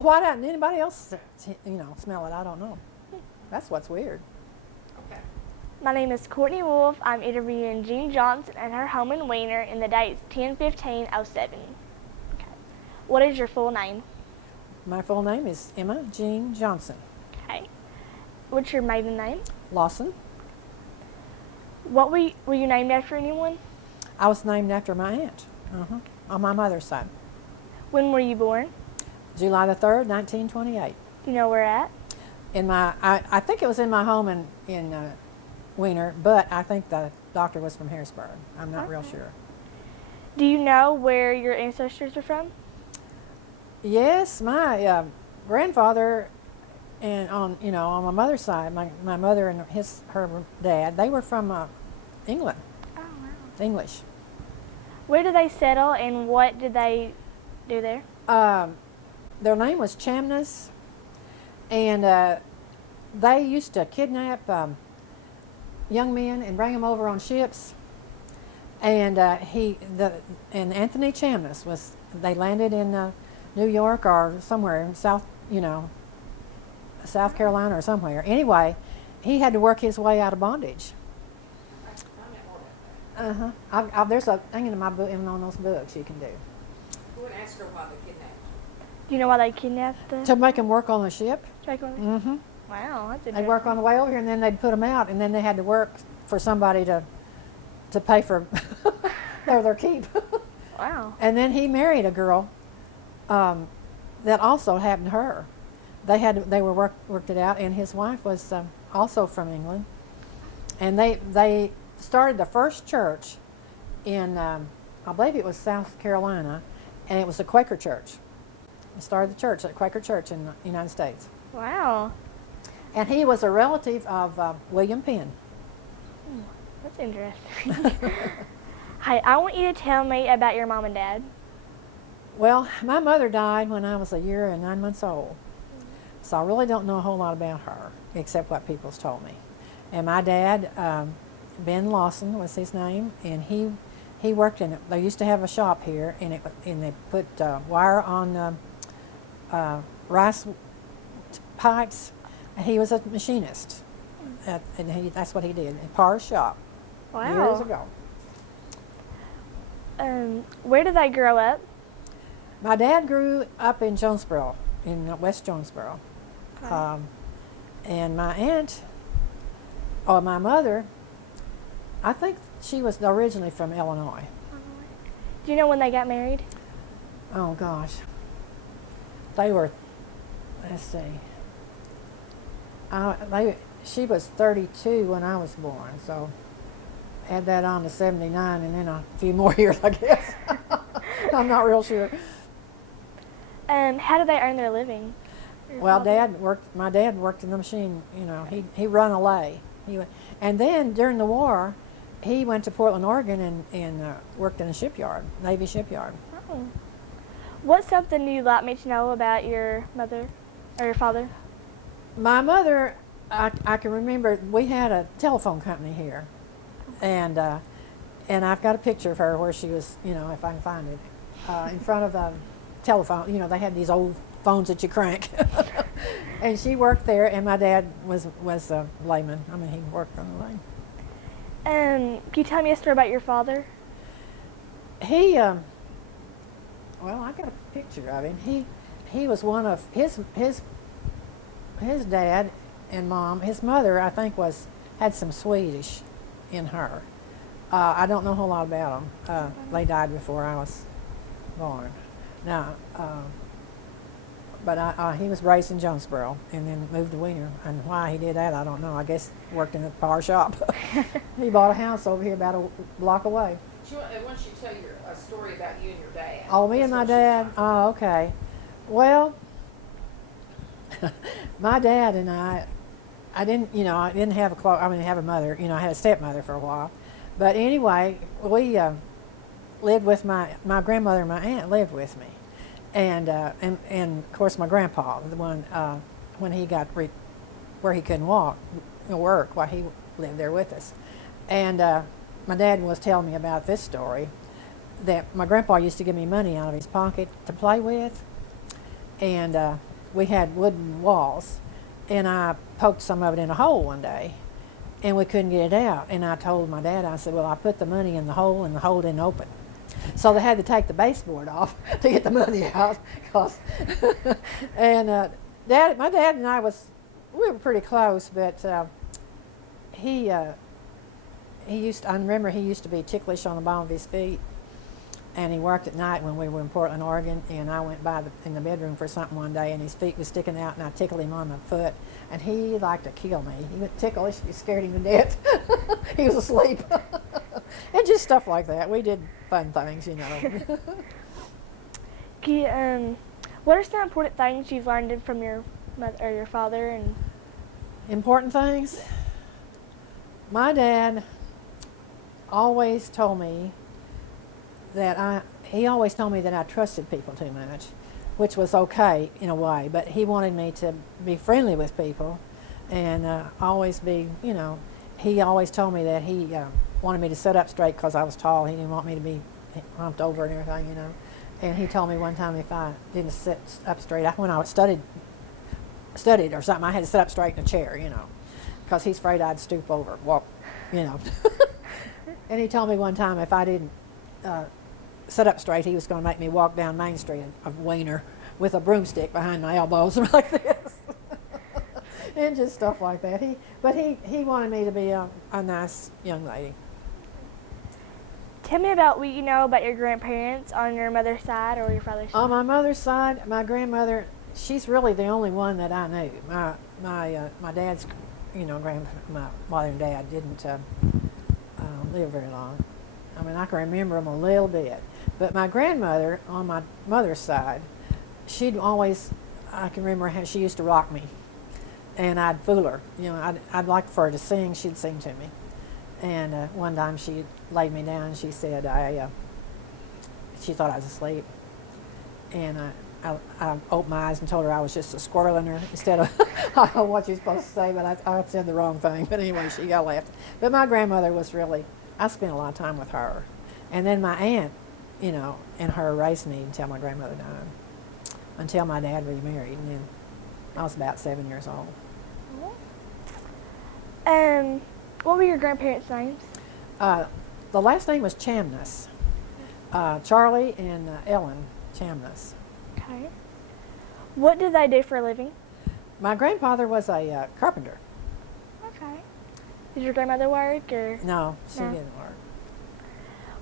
Why doesn't anybody else, smell it? I don't know. That's what's weird. Okay. My name is Courtney Wolf. I'm interviewing Jean Johnson and her home in Weiner, and the date's 10/15/07. Okay. What is your full name? My full name is Emma Jean Johnson. Okay. What's your maiden name? Lawson. What were you named after anyone? I was named after my aunt, on my mother's side. When were you born? July the 3rd, 1928. Do you know where at? I think it was in my home in Weiner, but I think the doctor was from Harrisburg. I'm not real sure. Do you know where your ancestors are from? Yes, my grandfather, and on my mother's side, my mother and her dad, they were from England. Oh, wow. English. Where did they settle, and what did they do there? Their name was Chamnas, and they used to kidnap young men and bring them over on ships. And Anthony Chamnas they landed in New York or somewhere in South Carolina or somewhere. Anyway, he had to work his way out of bondage. There's a thing in my book, in on those books you can do. Who would ask her why they kidnapped? Do you know why they kidnapped the? To make them work on the ship. Mm-hmm. Wow, that's interesting. They'd work on the way over here, and then they'd put them out, and then they had to work for somebody to pay for their keep. Wow. And then he married a girl that also happened to her. They worked it out, and his wife was also from England, and they started the first church in I believe it was South Carolina, and it was a Quaker church. They started the church, a Quaker church in the United States. Wow. And he was a relative of William Penn. That's interesting. Hi, I want you to tell me about your mom and dad. Well, my mother died when I was a year and 9 months old, so I really don't know a whole lot about her, except what people's told me. And my dad, Ben Lawson was his name, and he worked in it. They used to have a shop here, and they put wire on rice pipes. And he was a machinist, that's what he did in Parr's shop. Wow. Years ago. Where did they grow up? My dad grew up in Jonesboro, in West Jonesboro. Okay. And my aunt, or my mother, I think she was originally from Illinois. Do you know when they got married? Oh gosh. They were, let's see. She was 32 when I was born, so add that on to 79 and then a few more years, I guess. I'm not real sure. How did they earn their living? Well, my dad worked in the machine, he run a lathe. And then during the war, he went to Portland, Oregon and worked in a shipyard, Navy shipyard. Oh. What's something you'd like me to know about your mother or your father? My mother, I can remember we had a telephone company here, and I've got a picture of her where she was, if I can find it, in front of the telephone. They had these old phones that you crank, and she worked there. And my dad was a layman. I mean, he worked on the line. Can you tell me a story about your father? He, well, I got a picture of him. He was one of his dad and mom. His mother, I think, had some Swedish in her. I don't know a whole lot about them. They died before I was born. Now, but he was raised in Jonesboro and then moved to Weiner. And why he did that, I don't know. I guess worked in a power shop. He bought a house over here about a block away. I want you to tell a story about you and your dad. Oh, me and my dad? Oh, okay. Well, my dad and I didn't have have a mother. I had a stepmother for a while. But anyway, we lived with my grandmother and my aunt lived with me. And of course my grandpa, the one when he got where he couldn't work while he lived there with us. And my dad was telling me about this story, that my grandpa used to give me money out of his pocket to play with. and we had wooden walls, and I poked some of it in a hole one day, and we couldn't get it out. And I told my dad, I said, well, I put the money in the hole, and the hole didn't open. So they had to take the baseboard off to get the money out. And my dad and I we were pretty close, but he I remember he used to be ticklish on the bottom of his feet, and he worked at night when we were in Portland, Oregon, and I went by in the bedroom for something one day, and his feet was sticking out, and I tickled him on the foot, and he liked to kill me. He went ticklish, he scared him to death. He was asleep. And just stuff like that. We did fun things, you know. What are some important things you've learned from your mother or your father? And Important things? My dad always told me that he always told me that I trusted people too much, which was okay in a way, but he wanted me to be friendly with people and always be, you know, he always told me that he wanted me to sit up straight because I was tall. He didn't want me to be humped over and everything, you know. And he told me one time if I didn't sit up straight, when I studied or something, I had to sit up straight in a chair, you know, because he's afraid I'd stoop over, walk, you know. And he told me one time if I didn't sit up straight, he was going to make me walk down Main Street of Wiener with a broomstick behind my elbows like this. And just stuff like that. He wanted me to be a nice young lady. tell me about what you know about your grandparents on your mother's side or your father's side. On my mother's side, my grandmother, she's really the only one that I knew. My dad's, my mother and dad didn't live very long. I mean, I can remember them a little bit. But my grandmother, on my mother's side, I can remember how she used to rock me. And I'd fool her. I'd like for her to sing, she'd sing to me. And one time she laid me down and she said, she thought I was asleep. And I opened my eyes and told her I was just a squirrel in her instead of, I don't know what you're supposed to say, but I said the wrong thing. But anyway, she got laughed. But my grandmother was really, I spent a lot of time with her. And then my aunt, and her raised me until my grandmother died, until my dad remarried. And then I was about 7 years old. What were your grandparents' names? The last name was Chamness. Charlie and Ellen Chamness. Okay. What did they do for a living? My grandfather was a carpenter. Okay. Did your grandmother work or? No, she No. didn't work.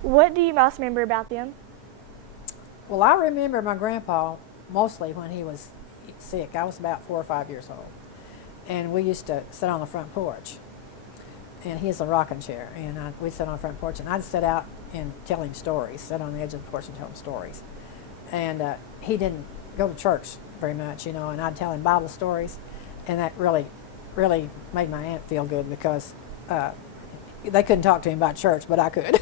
What do you most remember about them? Well, I remember my grandpa mostly when he was sick. I was about 4 or 5 years old. And we used to sit on the front porch. And he has a rocking chair. And we'd sit on the front porch. And I'd sit out and tell him stories, sit on the edge of the porch and tell him stories. And he didn't go to church very much, and I'd tell him Bible stories. And that really, really made my aunt feel good because they couldn't talk to him about church, but I could.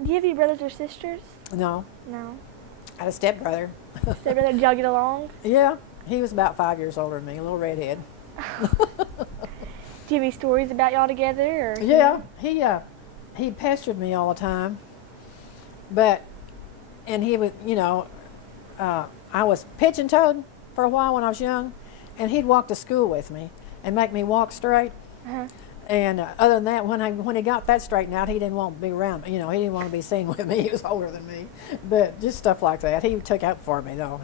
Do you have any brothers or sisters? No. No. I had a stepbrother. Stepbrother, did y'all get along? Yeah, he was about 5 years older than me, a little redhead. Do you have any stories about y'all together? Or? Yeah, he pestered me all the time. And he would, I was pigeon-toed for a while when I was young, and he'd walk to school with me and make me walk straight. Uh-huh. And other than that, when he got that straightened out, he didn't want to be around me. He didn't want to be seen with me. He was older than me. But just stuff like that. He took up for me, though.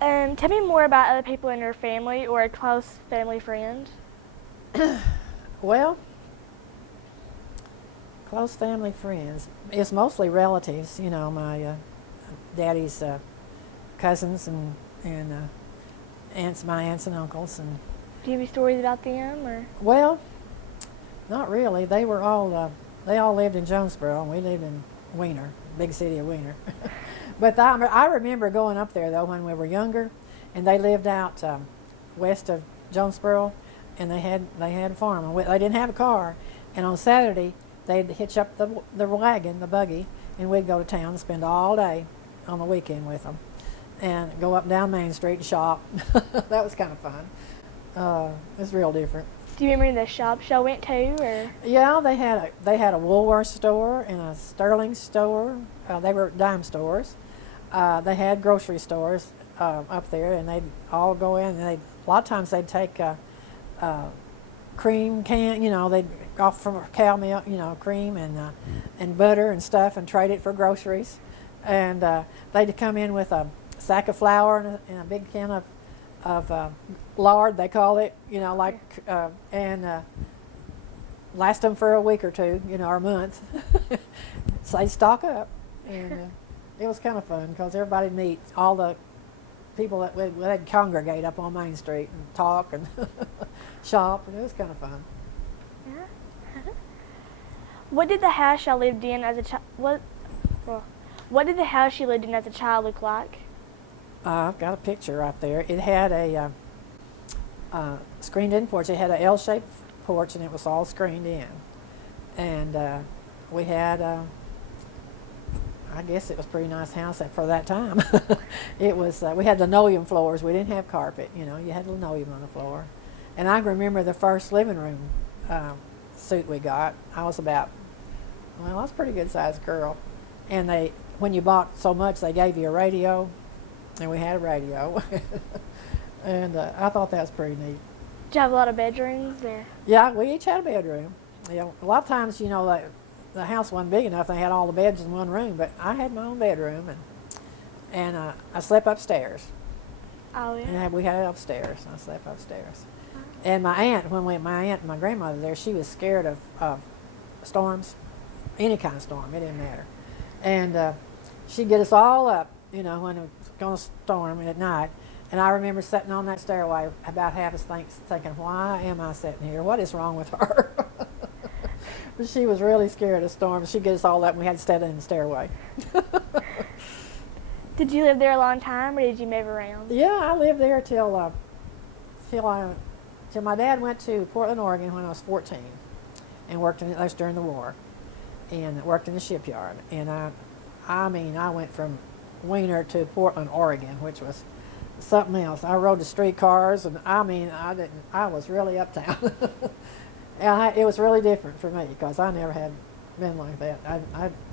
Tell me more about other people in your family or a close family friend. Well, close family friends. It's mostly relatives, my daddy's cousins and my aunts and uncles. And Do you have any stories about them? Or? well, not really. They all lived in Jonesboro, and we lived in Wiener, big city of Wiener. But I remember going up there, though, when we were younger, and they lived out west of Jonesboro, and they had a farm. And they didn't have a car, and on Saturday they'd hitch up the wagon, the buggy, and we'd go to town and spend all day on the weekend with them, and go up and down Main Street and shop. That was kind of fun. It was real different. Do you remember the shops y'all went to, or? Yeah, they had a Woolworth store and a Sterling store. They were dime stores. They had grocery stores up there, and they'd all go in. And a lot of times they'd take cream can, they'd off from cow milk, cream and butter and stuff, and trade it for groceries. And they'd come in with a sack of flour and a big can of lard, they call it, and last them for a week or two, or a month. So they stock up, and it was kind of fun because everybody meet all the people that they'd congregate up on Main Street and talk and shop, and it was kind of fun. Yeah. What did the house y'all lived in as a child? What did the house you lived in as a child look like? I've got a picture right there. It had a screened-in porch. It had an L-shaped porch, and it was all screened in. And we had, I guess it was a pretty nice house for that time. It was. We had linoleum floors. We didn't have carpet. You had linoleum on the floor. And I remember the first living room suite we got. I was I was a pretty good-sized girl. And when you bought so much, they gave you a radio. And we had a radio, and I thought that was pretty neat. Did you have a lot of bedrooms, or? Yeah, we each had a bedroom. A lot of times, the house wasn't big enough. They had all the beds in one room, but I had my own bedroom, and I slept upstairs. Oh yeah. And we had it upstairs. I slept upstairs. And my aunt, my aunt and my grandmother there, she was scared of storms, any kind of storm. It didn't matter, and she'd get us all up, when it was going to storm at night. And I remember sitting on that stairway about half asleep thinking, why am I sitting here? What is wrong with her? But she was really scared of storms. She'd get us all up, and we had to stay in the stairway. Did you live there a long time, or did you move around? Yeah, I lived there till my dad went to Portland, Oregon when I was 14, and worked that was during the war, and worked in the shipyard. And I went from Wiener to Portland, Oregon, which was something else. I rode the streetcars, and I was really uptown. And it was really different for me because I never had been like that.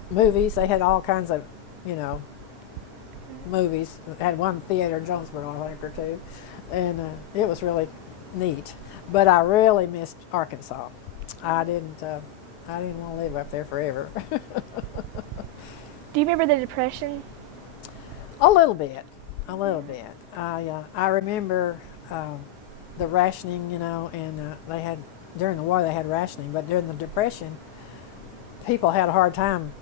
Movies, they had all kinds of, movies. They had one theater in Jonesboro, I think, or two, and it was really neat. But I really missed Arkansas. I didn't want to live up there forever. Do you remember the Depression? A little bit. I remember the rationing, and they had, during the war they had rationing, but during the Depression, people had a hard time,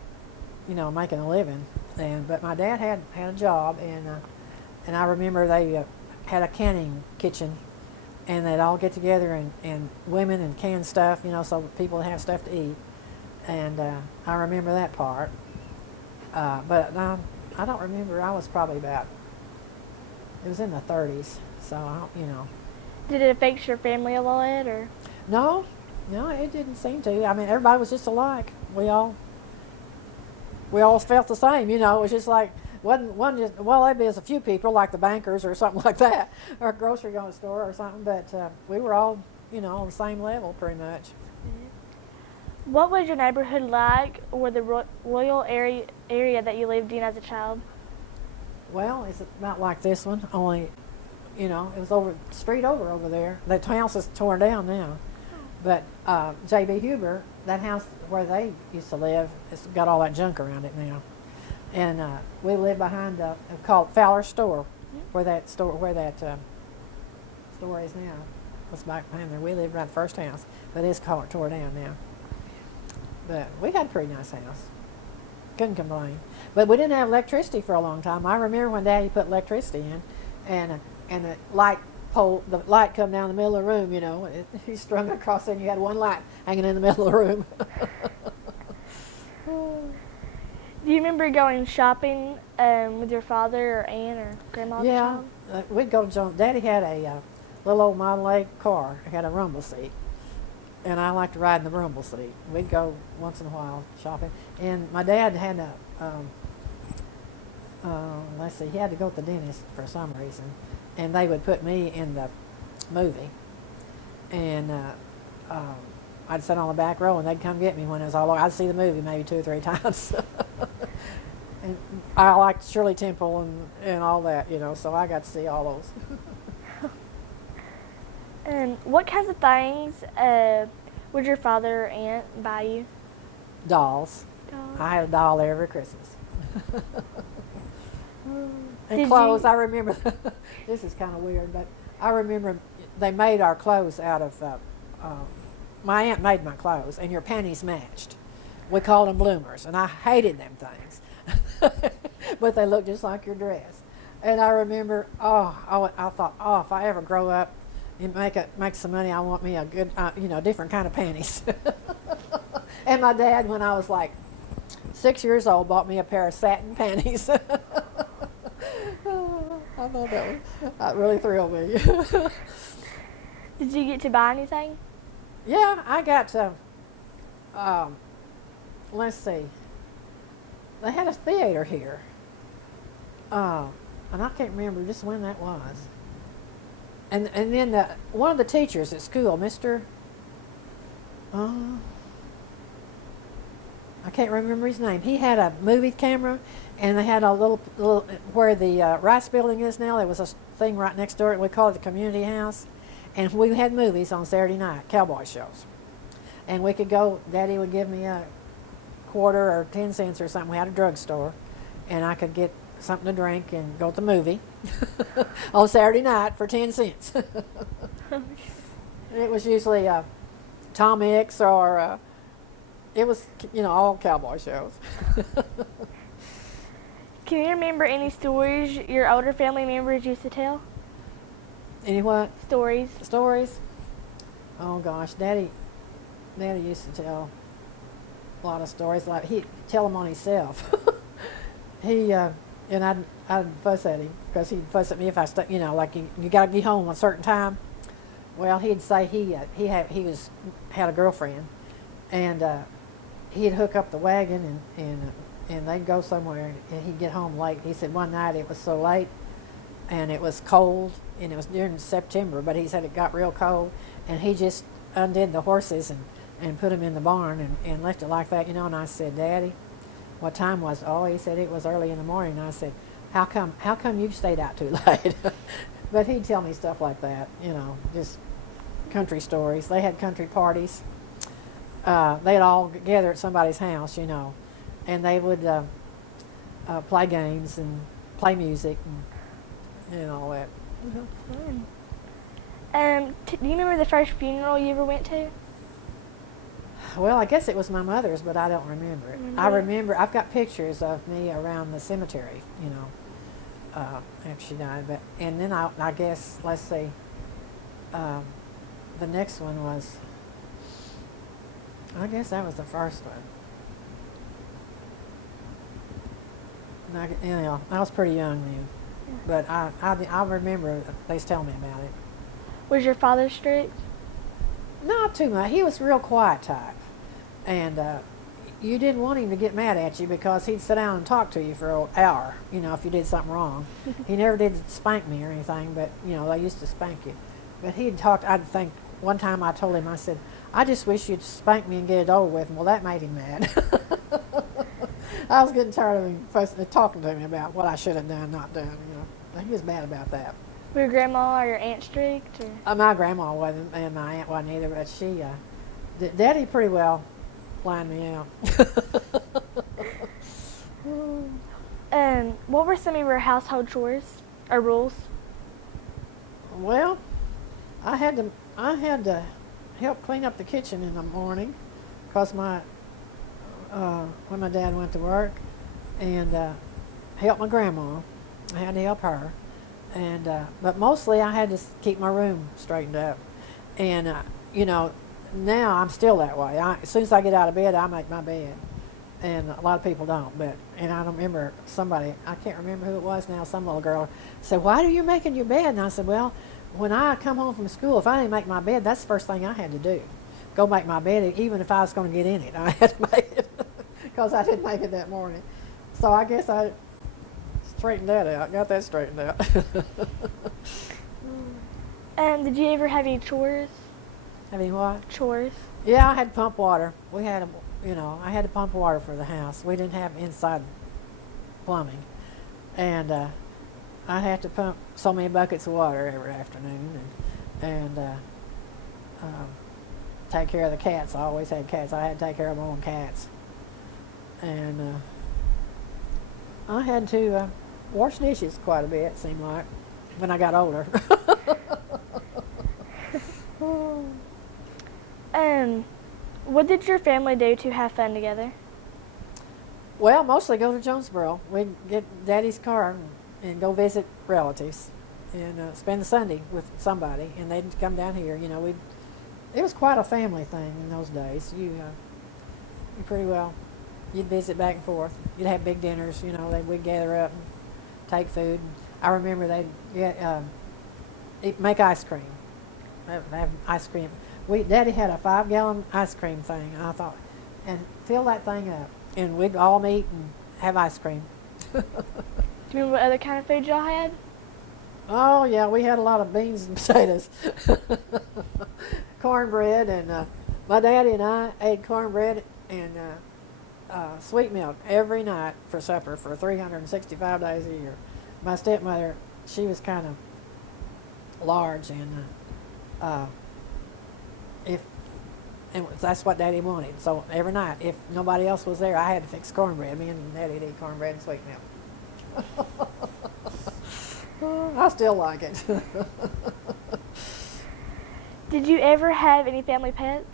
making a living. But my dad had a job, and I remember they had a canning kitchen, and they'd all get together and women and can stuff, so people would have stuff to eat. And I remember that part. But I don't remember. I was probably it was in the 30s, so I don't. Did it affect your family a lot, or? No, it didn't seem to. I mean, everybody was just alike. We all felt the same, It was just like, there'd be a few people like the bankers or something like that, or a grocery store or something, but we were all, on the same level pretty much. What was your neighborhood like, or the royal area that you lived in as a child? Well, it's about like this one, only, it was over the street over there. The house is torn down now. But J.B. Huber, that house where they used to live, it's got all that junk around it now. And we live behind called Fowler's Store, where that store is now. It's back behind there. We lived right in the first house, but it's tore down now. But we had a pretty nice house. Couldn't complain. But we didn't have electricity for a long time. I remember when Daddy put electricity in, and the light come down the middle of the room, he strung it across there, and you had one light hanging in the middle of the room. Do you remember going shopping with your father or aunt or grandma? Yeah, we'd go to John. Daddy had a little old Model A car. It had a rumble seat, and I liked to ride in the rumble seat. We'd go once in a while shopping. And my dad had he had to go to the dentist for some reason, and they would put me in the movie. And I'd sit on the back row and they'd come get me when it was all over. I'd see the movie maybe 2 or 3 times. And I liked Shirley Temple and all that, you know, so I got to see all those. And what kinds of things would your father or aunt buy you? Dolls. I had a doll every Christmas. And Did clothes, you- I remember, this is kind of weird, but I remember they made our clothes out of, my aunt made my clothes, and your panties matched. We called them bloomers, and I hated them things. But they looked just like your dress. And I remember, I thought, if I ever grow up and make some money, I want me a good, different kind of panties. And my dad, when I was like 6 years old, bought me a pair of satin panties. I thought that really thrilled me. Did you get to buy anything? Yeah, I got to, let's see, they had a theater here. And I can't remember just when that was. And then one of the teachers at school, Mr. I can't remember his name. He had a movie camera, and they had a little where the Rice Building is now. There was a thing right next door. We called it the community house, and we had movies on Saturday night, cowboy shows, and we could go. Daddy would give me a quarter or 10 cents or something. We had a drugstore, and I could get something to drink and go to the movie on Saturday night for 10 cents. It was usually Tom Mix or it was, all cowboy shows. Can you remember any stories your older family members used to tell? Any what? Stories. Stories? Oh gosh, Daddy used to tell a lot of stories. Like he'd tell them on himself. And I'd fuss at him because he'd fuss at me if I like you got to get home a certain time. Well, he'd say he had a girlfriend, and he'd hook up the wagon and they'd go somewhere and he'd get home late. He said one night it was so late and it was cold and it was during September, but he said it got real cold and he just undid the horses and put them in the barn and left it like that, And I said, Daddy, what time was it? Oh, he said it was early in the morning. And I said, how come you stayed out too late? But he'd tell me stuff like that, just country stories. They had country parties. They'd all gather at somebody's house, and they would play games and play music and all that. Do you remember the first funeral you ever went to? Well, I guess it was my mother's, but I don't remember it. I remember, I've got pictures of me around the cemetery, after she died. And then I guess, let's see, the next one was, I guess that was the first one. And I was pretty young then. But I remember they was telling me about it. Was your father strict? Not too much. He was a real quiet type. And you didn't want him to get mad at you because he'd sit down and talk to you for an hour, if you did something wrong. He never did spank me or anything, but, they used to spank you. But he'd talk, I'd think, one time I told him, I said, I just wish you'd spank me and get it over with. Well, that made him mad. I was getting tired of him talking to me about what I should have done, not done, He was mad about that. Were your grandma or your aunt strict? Or? My grandma wasn't, and my aunt wasn't either, but she, Daddy pretty well lined me out. What were some of your household chores or rules? Well, I had to help clean up the kitchen in the morning, because when my dad went to work, and help my grandma. I had to help her, and but mostly I had to keep my room straightened up, and now I'm still that way. As soon as I get out of bed, I make my bed, and a lot of people don't. And I don't remember somebody. I can't remember who it was now. Some little girl said, "Why are you making your bed?" And I said, "Well, when I come home from school, if I didn't make my bed, that's the first thing I had to do. Go make my bed, even if I was going to get in it. I had to make it because I didn't make it that morning. So I guess I straightened that out. Got that straightened out." Did you ever have any chores? Have you what? Chores. Yeah, I had to pump water. We had, I had to pump water for the house. We didn't have inside plumbing, and I had to pump so many buckets of water every afternoon, and take care of the cats. I always had cats. I had to take care of my own cats, and I had to wash dishes quite a bit. It seemed like when I got older. What did your family do to have fun together? Well, mostly go to Jonesboro. We'd get Daddy's car and go visit relatives and spend the Sunday with somebody, and they'd come down here. It was quite a family thing in those days. You pretty well, you'd visit back and forth. You'd have big dinners. We'd gather up and take food. I remember they'd make ice cream. Have ice cream. Daddy had a 5-gallon ice cream thing. I thought, and fill that thing up, and we'd all meet and have ice cream. Do you remember what other kind of food y'all had? Oh yeah, we had a lot of beans and potatoes, cornbread, and my daddy and I ate cornbread and sweet milk every night for supper for 365 days a year. My stepmother, she was kind of large, and that's what Daddy wanted. So every night, if nobody else was there, I had to fix cornbread. Me and Daddy'd eat cornbread and sweet milk. I still like it. Did you ever have any family pets?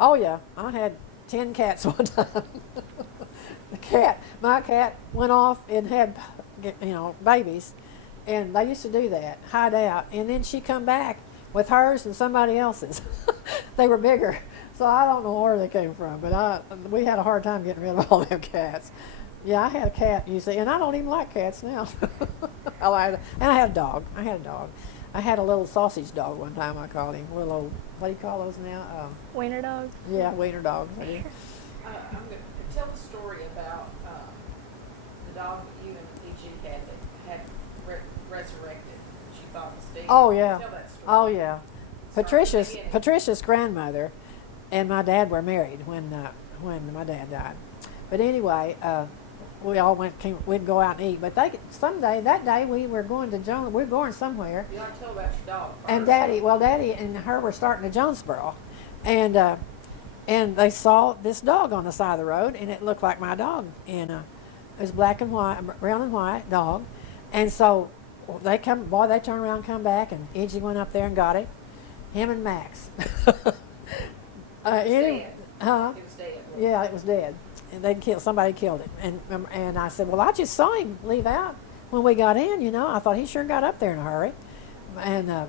Oh yeah, I had 10 cats one time. My cat went off and had, babies, and they used to do that, hide out, and then she'd come back with hers and somebody else's. They were bigger, so I don't know where they came from, but we had a hard time getting rid of all them cats. Yeah, I had a cat, you see, and I don't even like cats now. And I had a dog. I had a little sausage dog one time, I called him. Little old, what do you call those now? Wiener dogs? Yeah, wiener dogs. I'm going to tell a story about the dog that you and E.G. had resurrected. She thought was dead. Oh yeah. Tell that story. Oh yeah. Sorry, Patricia's grandmother and my dad were married when my dad died. But anyway, we all we'd go out and eat. But that day we were going to we were going somewhere. You like to tell about your dog first. And Daddy and her were starting to Jonesboro, and they saw this dog on the side of the road, and it looked like my dog, and it was black and white, brown and white dog, and so they turned around, come back, and Iggy went up there and got it, him and Max. It was dead. Huh? It was dead. Yeah, it was dead. And somebody killed it. And I said, well, I just saw him leave out when we got in, I thought he sure got up there in a hurry. And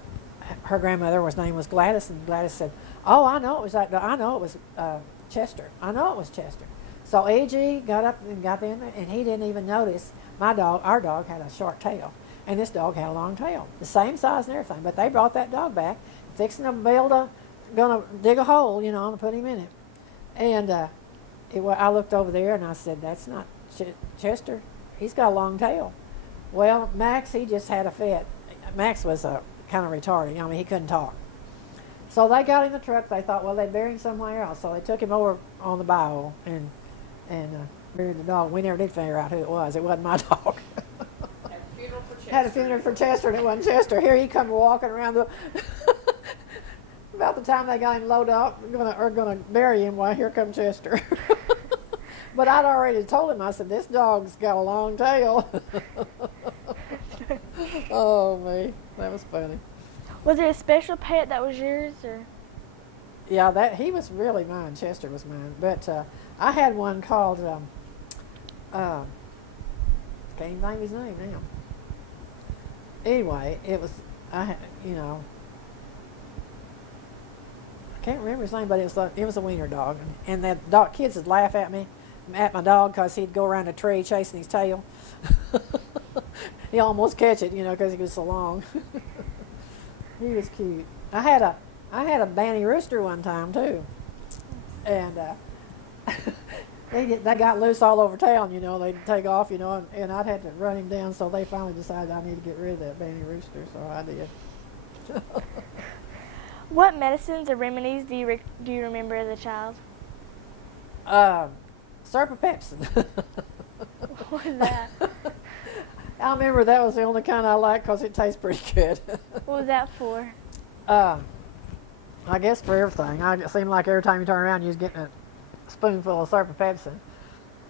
her grandmother's name was Gladys, and Gladys said, oh, I know it was Chester. I know it was Chester. So A.G. got up and got in there, and he didn't even notice our dog had a short tail, and this dog had a long tail, the same size and everything. But they brought that dog back, fixing to gonna dig a hole, to put him in it. And I looked over there and I said, that's not Chester. He's got a long tail. Well, Max, he just had a fit. Max was kind of retarded. He couldn't talk. So they got in the truck. They thought, well, they'd bury him somewhere else. So they took him over on the bayou and buried the dog. We never did figure out who it was. It wasn't my dog. Had a funeral for Chester. Had a funeral for Chester, and it wasn't Chester. Here he come walking around the... About the time they got him loaded up, gonna bury him, well, here come Chester. But I'd already told him, I said, this dog's got a long tail. Oh, me. That was funny. Was there a special pet that was yours, or? Yeah, he was really mine. Chester was mine. But I had one called, can't even think of his name now. Anyway, it was, I can't remember his name, but it was a wiener dog. And the kids would laugh at my dog, because he'd go around a tree chasing his tail. He almost catch it, because he was so long. He was cute. I had a banty rooster one time too, and they got loose all over town. They'd take off, and I'd have to run him down. So they finally decided I need to get rid of that banty rooster. So I did. What medicines or remedies do you remember as a child? Serpapepsin. What was that? I remember that was the only kind I liked because it tastes pretty good. What was that for? I guess for everything. It seemed like every time you turn around, you was getting a spoonful of serpapepsin.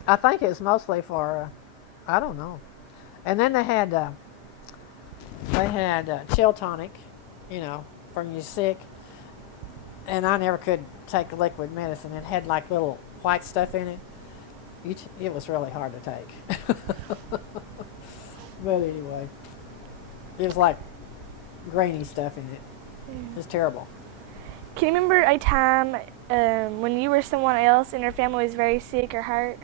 I think it's mostly for, I don't know. And then they had chill tonic, you know, from you sick. And I never could take liquid medicine. It had like little white stuff in it. It was really hard to take. But anyway, it was like grainy stuff in it. It was terrible. Can you remember a time when you or someone else in your family was very sick or hurt?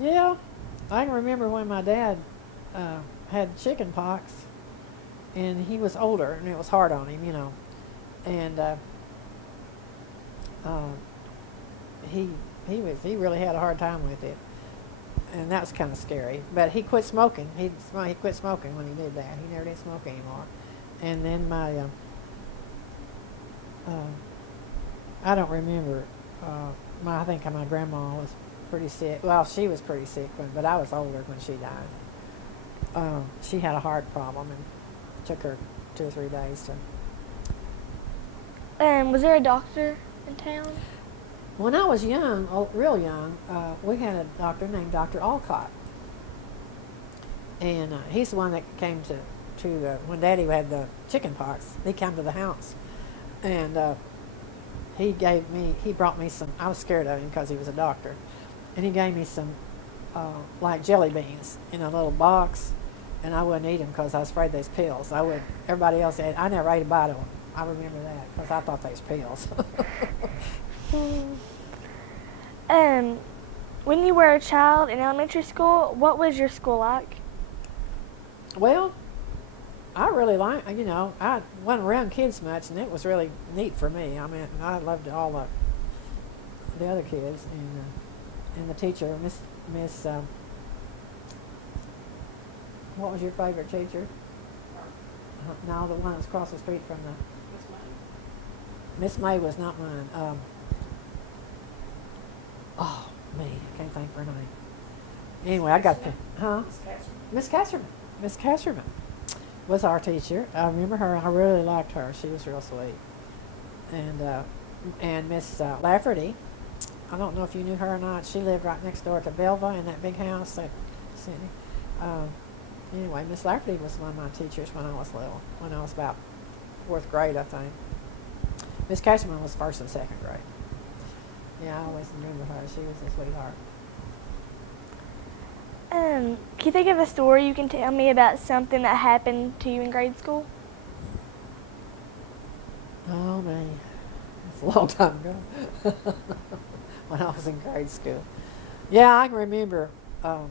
Yeah, I can remember when my dad had chicken pox, and he was older, and it was hard on him, you know, and he really had a hard time with it, and that was kind of scary. But he quit smoking. He quit smoking when he did that. He never did smoke anymore. And then I don't remember. I think my grandma was pretty sick. Well, she was pretty sick, but I was older when she died. She had a heart problem, and it took her 2 or 3 days to. Was there a doctor in town? When I was young, real young, we had a doctor named Dr. Alcott, and he's the one that came to when Daddy had the chicken pox. He came to the house, and he brought me some. I was scared of him because he was a doctor, and he gave me some like jelly beans in a little box, and I wouldn't eat them because I was afraid they was pills. Everybody else ate. I never ate a bite of them. I remember that because I thought they was pills. When you were a child in elementary school, what was your school like? Well, I really I wasn't around kids much, and it was really neat for me. I mean, I loved all the other kids, and the teacher, Miss. What was your favorite teacher? No, the one that was across the street from the. Miss May was not mine. Oh, me, I can't think of her name. Anyway, I got Miss Casserman. Miss Casserman was our teacher. I remember her. I really liked her. She was real sweet. And Miss Lafferty. I don't know if you knew her or not. She lived right next door to Belva in that big house at Sydney. Anyway, Miss Lafferty was one of my teachers when I was little. When I was about 4th grade, I think. Miss Casherman was 1st and 2nd grade. Yeah, I always remember her. She was a sweetheart. Can you think of a story you can tell me about something that happened to you in grade school? Oh, man. It's a long time ago. When I was in grade school. Yeah, I can remember Isla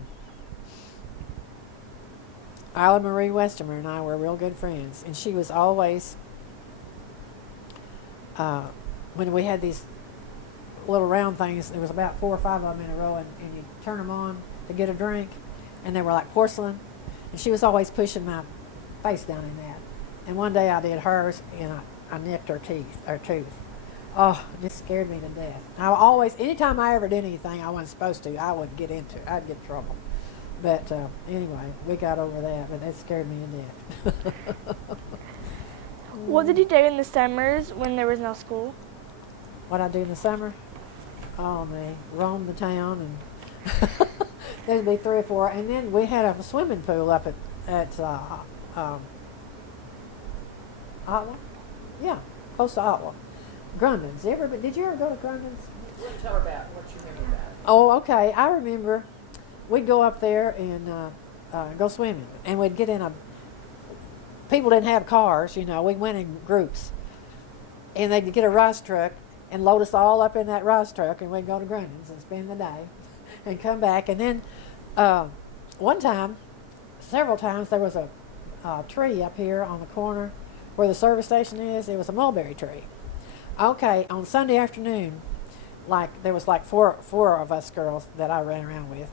Marie Westermer and I were real good friends. And she was always, when we had these little round things, there was about 4 or 5 of them in a row, and you turn them on to get a drink, and they were like porcelain. And she was always pushing my face down in that. And one day I did hers, and I nicked her tooth. Oh, it just scared me to death. Anytime I ever did anything I wasn't supposed to, I would get into it. I'd get in trouble. But anyway, we got over that, but that scared me to death. What did you do in the summers when there was no school? What I do in the summer? Oh, man, roam the town, and there'd be 3 or 4. And then we had a swimming pool up at Otwa. Yeah, close to Otwa. Grundon's. Did you ever go to Grundon's? Tell her about what you remember about it. Oh, okay. I remember we'd go up there and go swimming, and we'd get in people didn't have cars, we went in groups, and they'd get a rice truck and load us all up in that rice truck, and we'd go to Grundon's and spend the day and come back. And then several times, there was a tree up here on the corner where the service station is. It was a mulberry tree. Okay, on Sunday afternoon, there was four of us girls that I ran around with,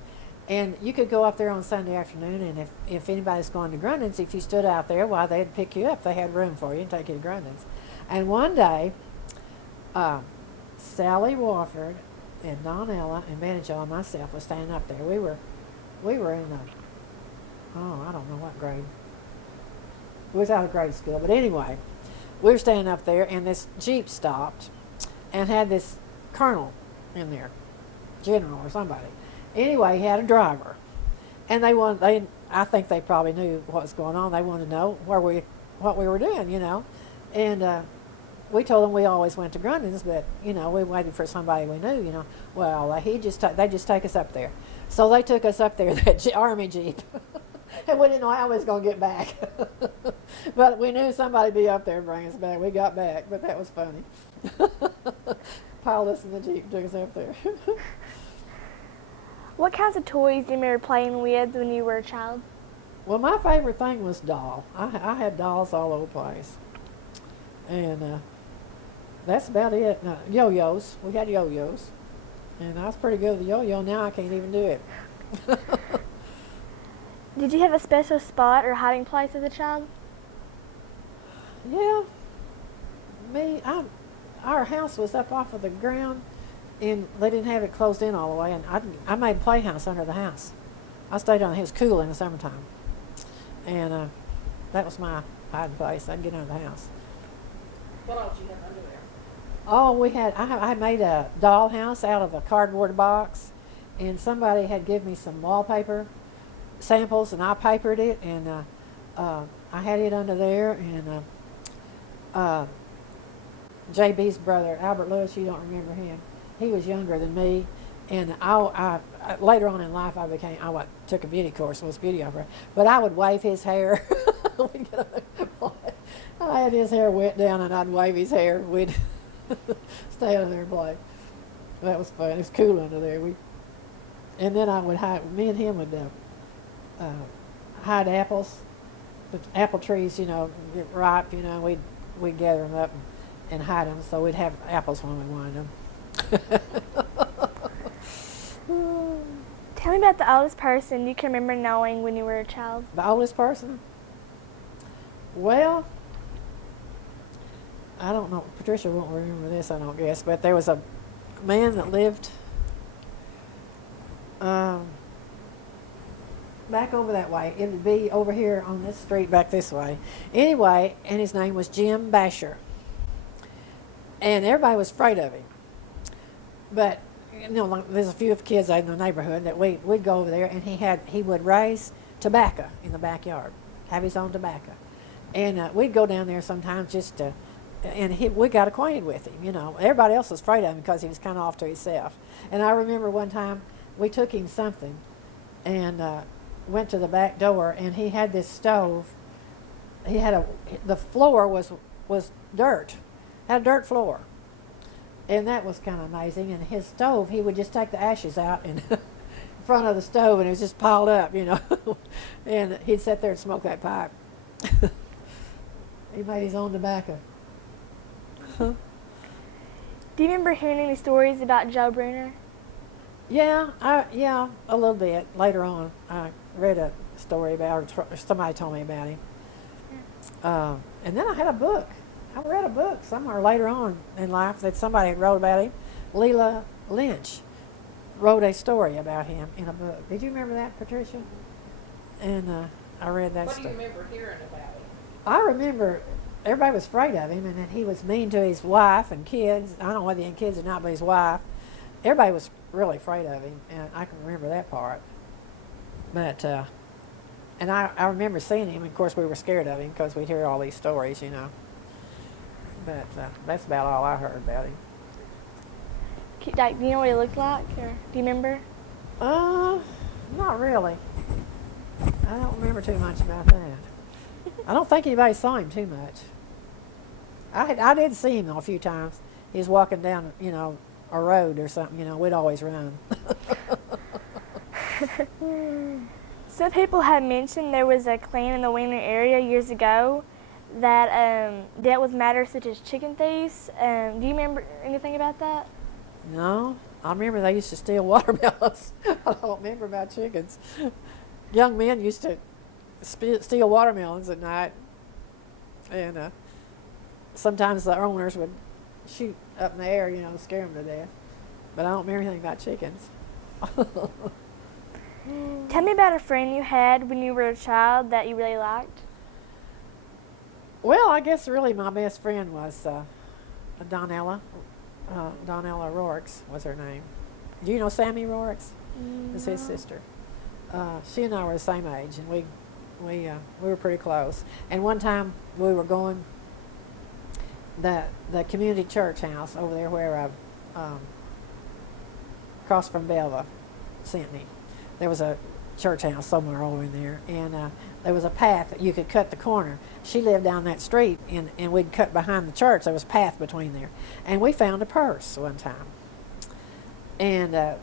And you could go up there on Sunday afternoon, and if anybody's going to Grundon's, if you stood out there, why, they'd pick you up. They had room for you and take you to Grundon's. And one day, Sally Wofford and Donella and Betty Jo and myself was standing up there. We were in the, I don't know what grade. We was out of grade school, but anyway, we were standing up there, and this Jeep stopped and had this colonel in there, general or somebody. Anyway, he had a driver, and I think they probably knew what was going on. They wanted to know what we were doing, and we told them we always went to Grundon's, but we waited for somebody we knew, Well, they just take us up there, so they took us up there, that Army Jeep, and we didn't know how we was gonna get back, but we knew somebody'd be up there and bring us back. We got back, but that was funny. Piled us in the Jeep, took us up there. What kinds of toys do you remember playing with when you were a child? Well, my favorite thing was doll. I had dolls all over the place, and that's about it. Yo-yos. We had yo-yos, and I was pretty good with the yo-yo. Now I can't even do it. Did you have a special spot or hiding place as a child? Yeah. Our house was up off of the ground, and they didn't have it closed in all the way, and I made a playhouse under the house. I stayed on it. It was cool in the summertime, and that was my hiding place. I'd get under the house. What else you have under there? Oh, I made a doll house out of a cardboard box, and somebody had given me some wallpaper samples, and I papered it, and I had it under there, and JB's brother, Albert Lewis, you don't remember him. He was younger than me, and I later on in life I took a beauty course, was a beauty operator, but I would wave his hair. I had his hair wet down, and I'd wave his hair. We'd stay under there and play. That was fun. It was cool under there. And then me and him would hide apples. The apple trees, get ripe, we'd gather them up and hide them, so we'd have apples when we wanted them. Tell me about the oldest person you can remember knowing when you were a child. The oldest person? Well, I don't know. Patricia won't remember this, I don't guess, but there was a man that lived back over that way. It would be over here on this street back this way. Anyway, and his name was Jim Basher. And everybody was afraid of him. But, there's a few kids in the neighborhood that we'd go over there, and he would raise tobacco in the backyard, have his own tobacco. And we'd go down there sometimes we got acquainted with him, Everybody else was afraid of him because he was kind of off to himself. And I remember one time we took him something and went to the back door, and he had this stove. The floor was dirt, had a dirt floor. And that was kind of amazing. And his stove, he would just take the ashes out in front of the stove, and it was just piled up, And he'd sit there and smoke that pipe. He made his own tobacco. Do you remember hearing any stories about Joe Bruner? Yeah, a little bit. Later on, I read a story about, or somebody told me about him. And then I had a book. I read a book somewhere later on in life that somebody had wrote about him. Leila Lynch wrote a story about him in a book. Did you remember that, Patricia? And I read that story. What do you remember hearing about him? I remember everybody was afraid of him, and that he was mean to his wife and kids. I don't know whether he had kids or not, but his wife. Everybody was really afraid of him, and I can remember that part. But, and I remember seeing him. Of course, we were scared of him because we'd hear all these stories, But that's about all I heard about him. Do you know what he looked like, or do you remember? Not really. I don't remember too much about that. I don't think anybody saw him too much. I did see him though a few times. He was walking down, a road or something. We'd always run. Some people have mentioned there was a clan in the Wiener area years ago that dealt with matters such as chicken thieves. Do you remember anything about that? No, I remember they used to steal watermelons. I don't remember about chickens. Young men used to steal watermelons at night, and sometimes the owners would shoot up in the air, scare them to death. But I don't remember anything about chickens. Tell me about a friend you had when you were a child that you really liked. Well, I guess really my best friend was Donella. Donella Rorks was her name. Do you know Sammy Rorks? It's his sister. She and I were the same age, and we were pretty close. And one time we were going the community church house over there where across from Belva sent me. There was a church house somewhere over in there, and there was a path that you could cut the corner. She lived down that street, and we'd cut behind the church. There was a path between there, and we found a purse one time, and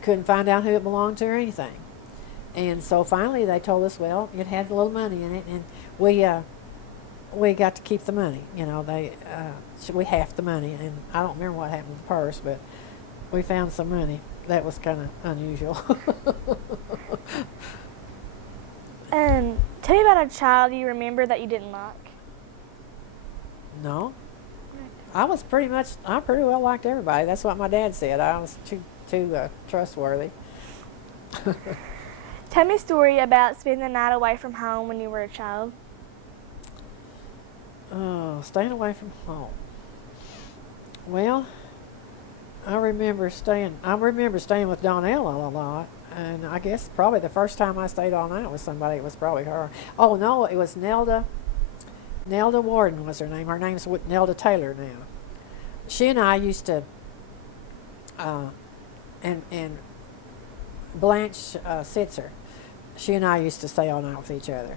couldn't find out who it belonged to or anything. And so finally they told us, well, it had a little money in it, and we got to keep the money. We halved the money, and I don't remember what happened with the purse, but we found some money. That was kind of unusual. Tell me about a child you remember that you didn't like. No, I pretty well liked everybody. That's what my dad said. I was too trustworthy. Tell me a story about spending the night away from home when you were a child. Staying away from home. Well, I remember staying with Donnell a lot, and I guess probably the first time I stayed all night with somebody, it was probably her. Oh no, it was Nelda. Nelda Warden was her name. Her name's Nelda Taylor now. She and I used to, and Blanche Sitzer. She and I used to stay all night with each other,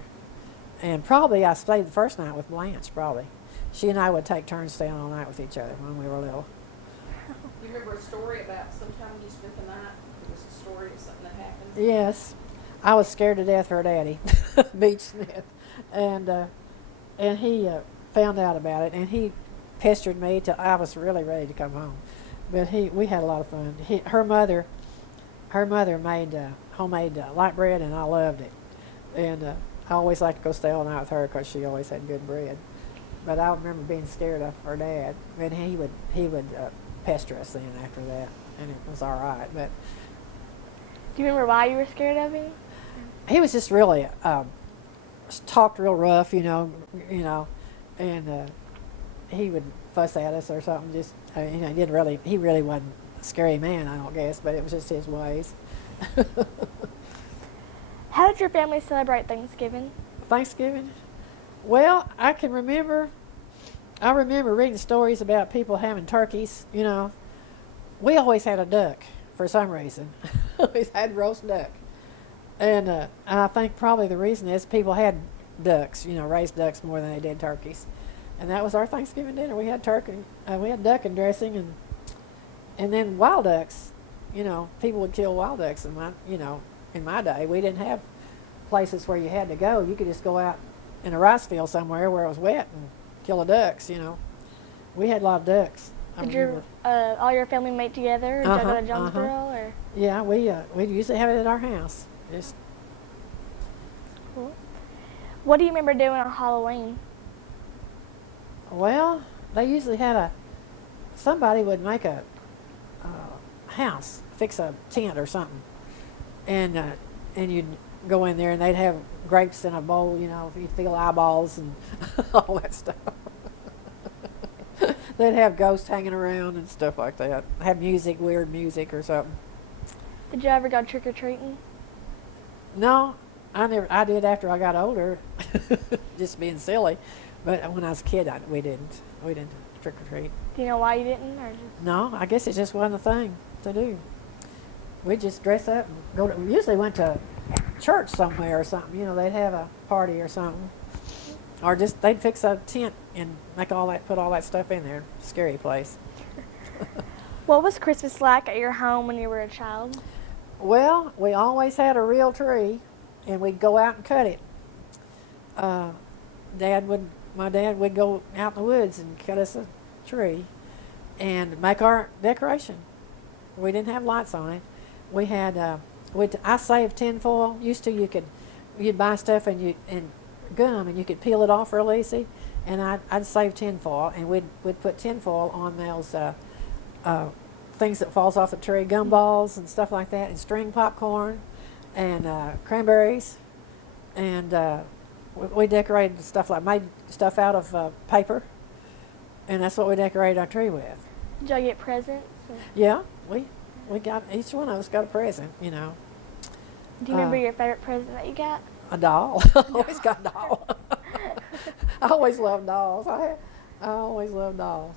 and probably I stayed the first night with Blanche. Probably, she and I would take turns staying all night with each other when we were little. You remember a story about sometime you spent the night? It was a story of something that happened. Yes, I was scared to death for her daddy, Beach Smith, and he found out about it, and he pestered me till I was really ready to come home. But we had a lot of fun. Her mother made homemade light bread, and I loved it. And I always liked to go stay all night with her because she always had good bread. But I remember being scared of her dad, and he would pester us then after that, and it was all right. But Do you remember why you were scared of him? he was just really talked real rough, and he would fuss at us or something. Just he really wasn't a scary man, I don't guess, but it was just his ways. How did your family celebrate Thanksgiving? Thanksgiving? Well, I remember reading stories about people having turkeys. We always had a duck for some reason. Always had roast duck, and I think probably the reason is people had ducks, raised ducks more than they did turkeys, and that was our Thanksgiving dinner. We had turkey, we had duck and dressing, and then wild ducks. People would kill wild ducks in my day. We didn't have places where you had to go. You could just go out in a rice field somewhere where it was wet and kill the ducks. We had a lot of ducks. Did all your family meet together and go to Jonesboro? Or? Yeah, we usually have it at our house. Just Cool. What do you remember doing on Halloween? Well, they usually had somebody would make a house, fix a tent or something, and you'd go in there and they'd have grapes in a bowl, you'd feel eyeballs and all that stuff. They'd have ghosts hanging around and stuff like that. Have weird music or something. Did you ever go trick-or-treating? No, I never. I did after I got older, just being silly. But when I was a kid, we didn't trick or treat. Do you know why you didn't? Or just... No, I guess it just wasn't a thing to do. We just dress up and go to. We usually went to church somewhere or something. They'd have a party or something, or just they'd fix a tent and put all that stuff in there. Scary place. What was Christmas like at your home when you were a child? Well, we always had a real tree, and we'd go out and cut it. My dad would go out in the woods and cut us a tree, and make our decoration. We didn't have lights on it. We had I saved tinfoil. Used to you'd buy stuff and gum and you could peel it off real easy, and I'd save tinfoil and we'd put tinfoil on those things that falls off the tree, gumballs and stuff like that, and string popcorn and cranberries, and we decorated stuff made stuff out of paper, and that's what we decorated our tree with. Did y'all get presents? Yeah, we got, each one of us got a present, you know. Do you remember your favorite present that you got? A doll. I always got a doll. I always loved dolls. I always loved dolls.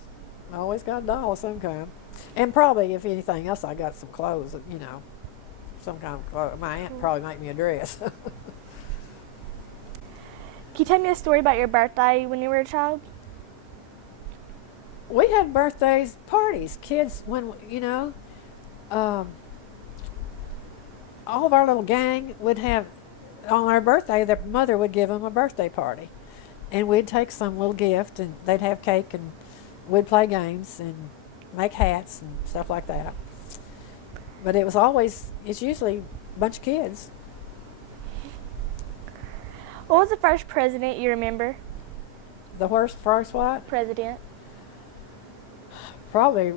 I always got a doll of some kind. And probably, if anything else, I got some clothes, you know, some kind of clothes. My aunt probably made me a dress. Can you tell me a story about your birthday when you were a child? We had birthdays, parties, kids, when, you know, all of our little gang would have, on our birthday, their mother would give them a birthday party. And we'd take some little gift, and they'd have cake, and we'd play games and make hats and stuff like that. But it's usually a bunch of kids. What was the first president you remember? The first what? President. Probably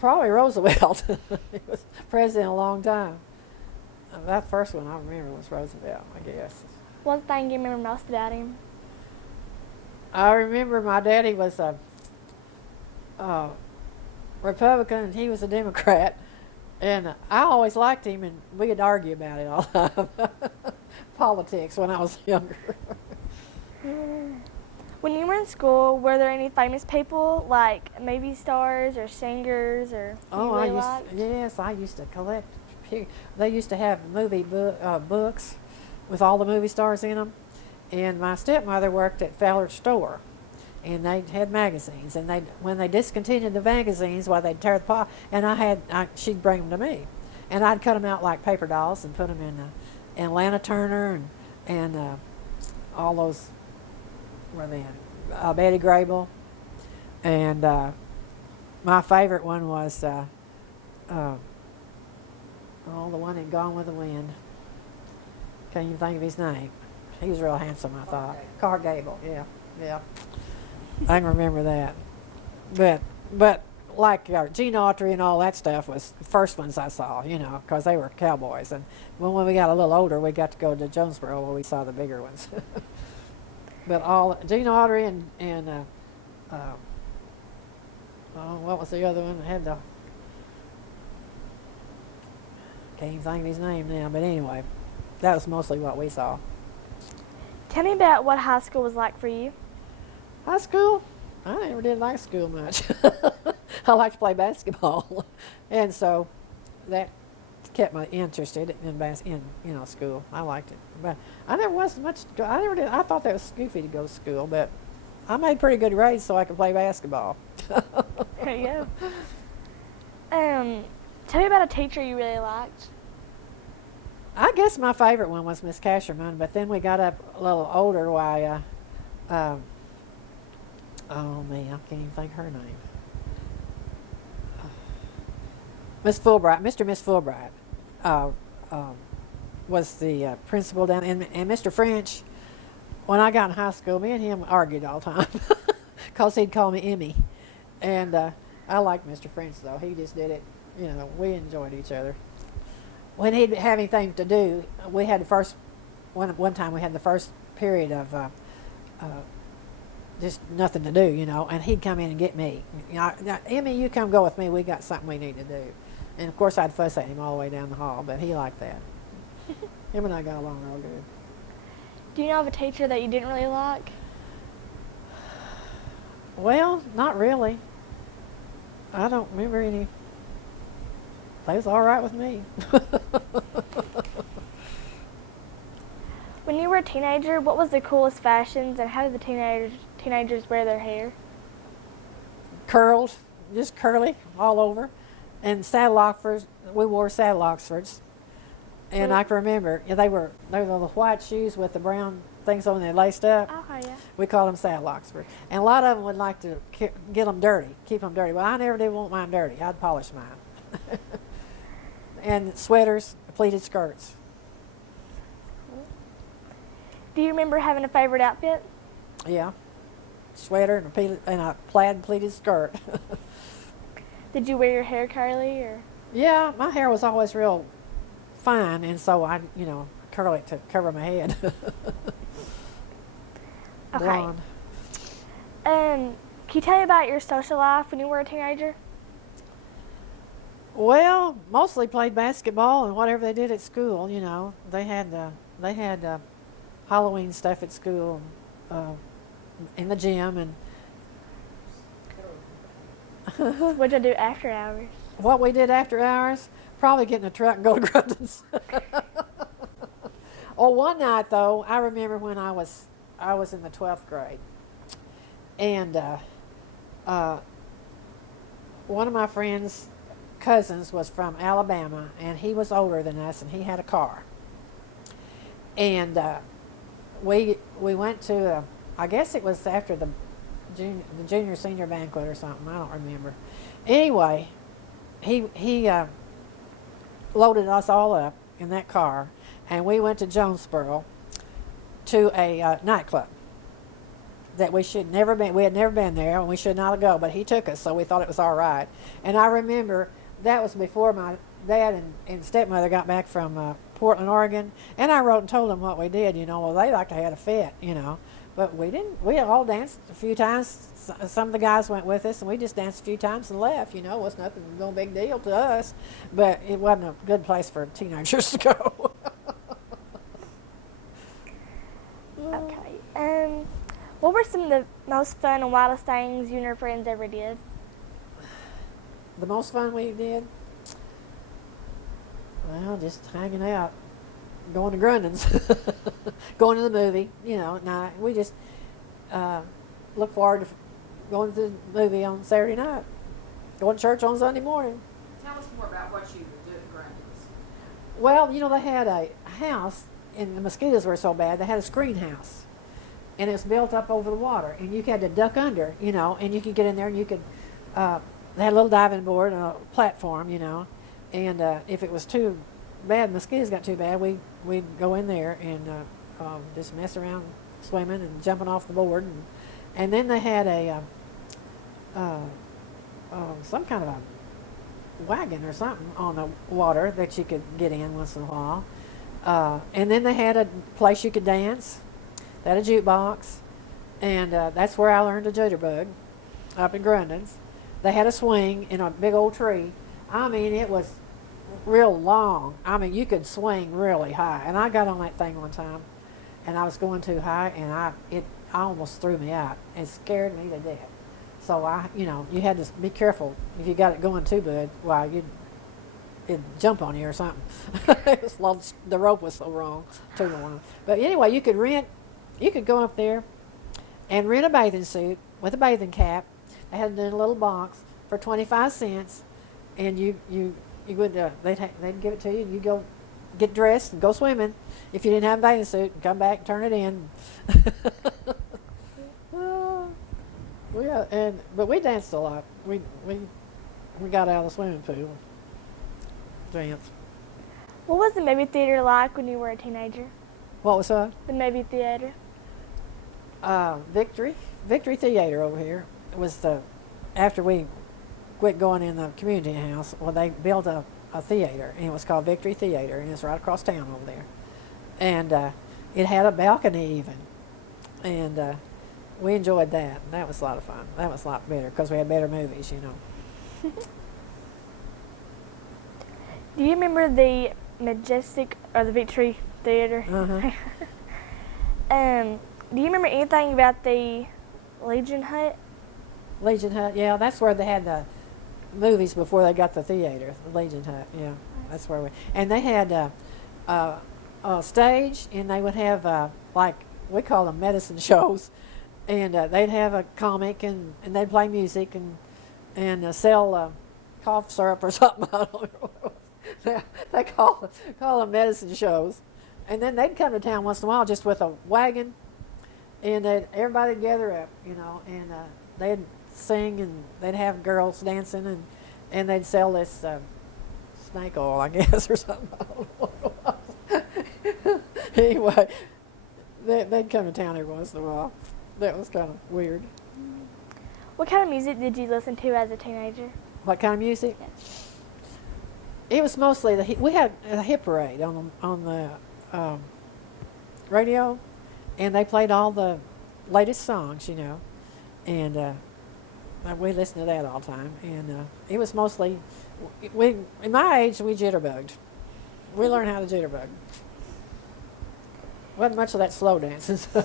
Roosevelt. He was president a long time. That first one I remember was Roosevelt, I guess. One thing you remember most about him? I remember my daddy was a Republican and he was a Democrat, and I always liked him, and we'd argue about it all the time. Politics when I was younger. When you were in school, were there any famous people like movie stars or singers or you really liked? I used to collect. They used to have movie books with all the movie stars in them, and my stepmother worked at Feller's store, and they had magazines, and when they discontinued the magazines, they'd tear the pot, and she'd bring them to me, and I'd cut them out like paper dolls and put them in Lana Turner and all those. Were they Betty Grable, and my favorite one was the one in Gone with the Wind. Can't even think of his name. He was real handsome, I thought. Clark Gable, yeah. I can remember that. But like Gene Autry and all that stuff was the first ones I saw, you know, because they were cowboys. And when we got a little older, we got to go to Jonesboro where we saw the bigger ones. But all Gene Autry and what was the other one that had the? Can't even think of his name now. But anyway, that was mostly what we saw. Tell me about what high school was like for you. High school, I never did like school much. I liked to play basketball, and so that kept me interested in school. I liked it, but I never was much. I never did. I thought that was goofy to go to school, but I made pretty good grades so I could play basketball. There you go. Tell me about a teacher you really liked. I guess my favorite one was Miss Casherman, but then we got up a little older. Oh man, I can't even think of her name. Miss Fulbright, Miss Fulbright, was the principal down, and Mr. French. When I got in high school, me and him argued all the time, cause he'd call me Emmy, and I liked Mr. French though. He just did it, you know. We enjoyed each other. When he'd have anything to do, we had the first one time we had the first period of just nothing to do, you know, and he'd come in and get me. You know, Emmy, you come go with me. We got something we need to do. And of course, I'd fuss at him all the way down the hall, but he liked that. Him and I got along real good. Do you know of a teacher that you didn't really like? Well, not really. I don't remember any. They was all right with me. When you were a teenager, what was the coolest fashions, and how did the teenagers wear their hair? Curled, just curly all over, and saddle Oxfords. We wore saddle Oxfords, and I can remember they were the white shoes with the brown things on there laced up. Oh yeah. We called them saddle Oxford, and a lot of them would like to get them dirty, keep them dirty. Well, I never did want mine dirty. I'd polish mine. and sweaters, pleated skirts. Do you remember having a favorite outfit? Yeah, sweater and a plaid pleated skirt. Did you wear your hair curly or? Yeah, my hair was always real fine, and so I, curl it to cover my head. Okay. Blonde. Can you tell me about your social life when you were a teenager? Well, mostly played basketball and whatever they did at school. They had Halloween stuff at school, in the gym, and What did you do after hours? what we did after hours, probably get in a truck and go to Grundon's. Oh, one night though, I remember when I was in the 12th grade, and one of my friends' cousins was from Alabama, and he was older than us, and he had a car. And we went to I guess it was after the junior senior banquet or something. I don't remember. Anyway, he loaded us all up in that car, and we went to Jonesboro to a nightclub that we had never been there, and we should not go, but he took us, so we thought it was all right. And I remember that was before my dad and stepmother got back from Portland, Oregon, and I wrote and told them what we did. Well, they like to have a fit, but we didn't. We all danced a few times. Some of the guys went with us, and we just danced a few times and left. It was nothing, no big deal to us, but it wasn't a good place for teenagers to go. Okay. What were some of the most fun and wildest things you and your friends ever did? The most fun we did? Well, just hanging out, going to Grundon's, going to the movie, at night. We just look forward to going to the movie on Saturday night, going to church on Sunday morning. Tell us more about what you would do at Grundy's. Well, they had a house, and the mosquitoes were so bad, they had a screen house. And it was built up over the water, and you had to duck under, and you could get in there, and you could, they had a little diving board and a platform, and if it was too bad, mosquitoes got too bad, we'd go in there and just mess around swimming and jumping off the board. And then they had some kind of a wagon or something on the water that you could get in once in a while. And then they had a place you could dance. They had a jukebox, and that's where I learned to jitterbug, up in Grundon's. They had a swing in a big old tree. I mean, it was real long. I mean, you could swing really high. And I got on that thing one time, and I was going too high, and it almost threw me out. It scared me to death. So you had to be careful if you got it going too good. Well, it'd jump on you or something. The rope was so wrong, too long. But anyway, you could go up there and rent a bathing suit with a bathing cap. They had it in a little box for 25 cents, and you would they'd give it to you, and you go get dressed and go swimming. If you didn't have a bathing suit, and come back and turn it in. But we danced a lot. We got out of the swimming pool. Dance. What was the movie theater like when you were a teenager? What was that? The movie theater. Victory Theater over here. It was after we quit going in the community house. Well, they built a theater, and it was called Victory Theater, and it's right across town over there. And it had a balcony even, and we enjoyed that. That was a lot of fun. That was a lot better because we had better movies, Do you remember the Majestic or the Victory Theater? Uh-huh. Do you remember anything about the Legion Hut? Legion Hut, yeah, that's where they had the movies before they got the theater. The Legion Hut, yeah, that's where and they had a stage, and they would have like we call them medicine shows, and they'd have a comic, and they'd play music and sell cough syrup or something. I don't know what it was. They call them medicine shows, and then they'd come to town once in a while just with a wagon, and everybody'd gather up, and they'd sing, and they'd have girls dancing, and they'd sell this snake oil, I guess, or something. I don't know what it was. Anyway, they'd come to town every once in a while. That was kind of weird. What kind of music did you listen to as a teenager? What kind of music? Yes. It was mostly we had a hit parade on the radio, and they played all the latest songs, and we listened to that all the time. And it was mostly in my age we jitterbugged. We learned how to jitterbug. Wasn't much of that slow dancing. So.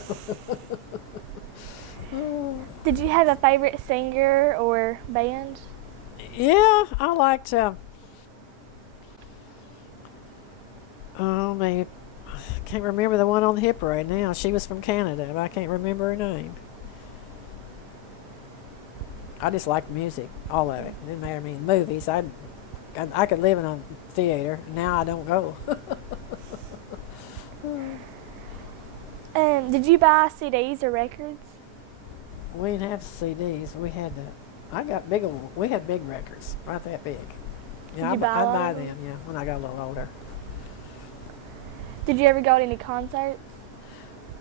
Did you have a favorite singer or band? Yeah, I liked. I can't remember the one on the hit parade now. She was from Canada, but I can't remember her name. I just liked music, all of it. It didn't matter to me. Movies, I could live in a theater. Now I don't go. Did you buy CDs or records? We didn't have CDs. We had we had big records, right that big. Yeah, Did you I'd buy buy them? them. Yeah, when I got a little older. Did you ever go to any concerts?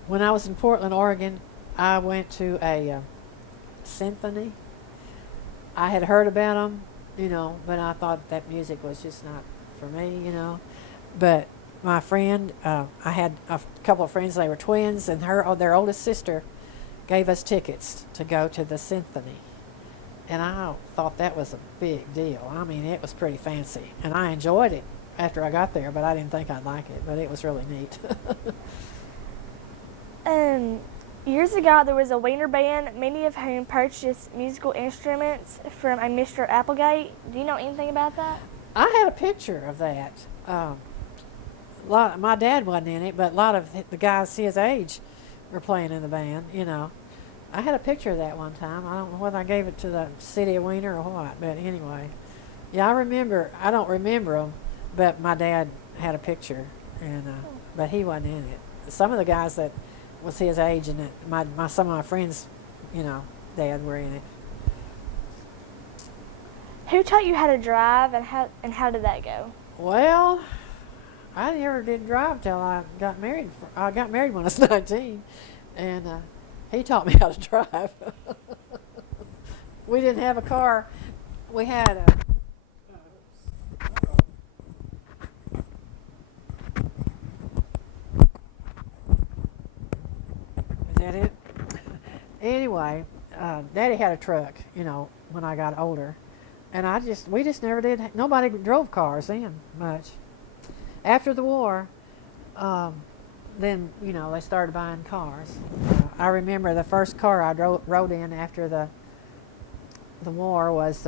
When I was in Portland, Oregon, I went to a symphony. I had heard about them, but I thought that music was just not for me, But my friend, I had a couple of friends. They were twins, and their oldest sister gave us tickets to go to the symphony. And I thought that was a big deal. I mean, it was pretty fancy, and I enjoyed it after I got there, but I didn't think I'd like it, but it was really neat. Years ago, there was a Wiener band, many of whom purchased musical instruments from a Mr. Applegate. Do you know anything about that? I had a picture of that. My dad wasn't in it, but a lot of the guys his age were playing in the band, I had a picture of that one time. I don't know whether I gave it to the city of Wiener or what, but anyway. Yeah, I don't remember them, but my dad had a picture, and but he wasn't in it. Some of the guys that was his age and some of my friends, dad were in it. Who taught you how to drive, and how did that go? Well, I never did drive till I got married. I got married when I was 19, and he taught me how to drive. We didn't have a car. We had a... Is that it? Anyway, Daddy had a truck, when I got older. And we just never did, nobody drove cars then much. After the war, then, they started buying cars. I remember the first car I rode in after the war was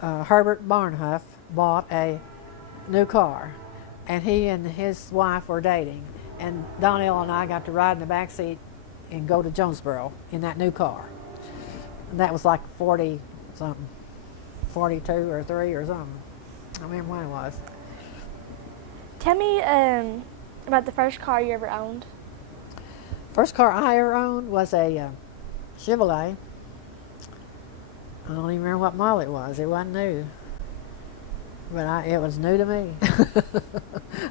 Herbert Barnhuff bought a new car, and he and his wife were dating, and Donnell and I got to ride in the back seat and go to Jonesboro in that new car. And that was like 40 something, 42 or 3 or something. I remember when it was. Tell me about the first car you ever owned. First car I ever owned was a Chevrolet. I don't even remember what model it was. It wasn't new, but it was new to me.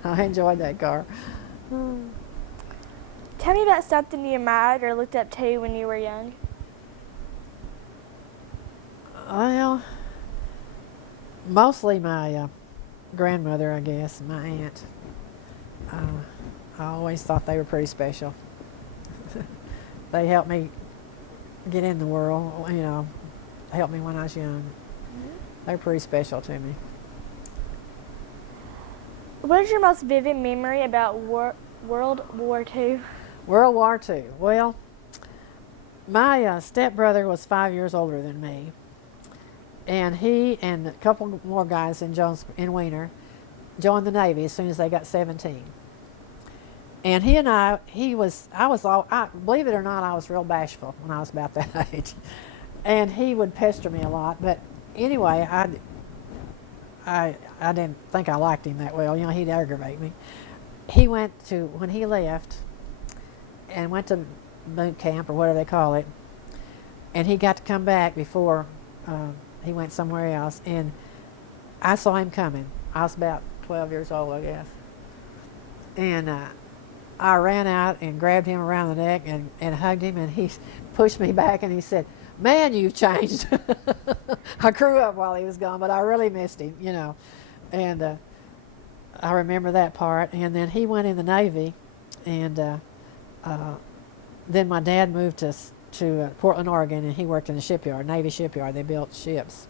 I enjoyed that car. Tell me about something you admired or looked up to when you were young. Well, mostly my grandmother, I guess, and my aunt. I always thought they were pretty special. They helped me get in the world, helped me when I was young. They were pretty special to me. What is your most vivid memory about World War II? World War II. Well, my stepbrother was 5 years older than me, and he and a couple more guys in Wiener joined the Navy as soon as they got 17. And believe it or not, I was real bashful when I was about that age, and he would pester me a lot. But anyway, I didn't think I liked him that well. He'd aggravate me. When he left and went to boot camp or whatever they call it, and he got to come back before he went somewhere else. And I saw him coming. I was about 12 years old, I guess. And I ran out and grabbed him around the neck and hugged him, and he pushed me back and he said, "Man, you've changed." I grew up while he was gone, but I really missed him, you know. And I remember that part. And then he went in the Navy, and then my dad moved to Portland, Oregon, and he worked in the shipyard, Navy shipyard. They built ships.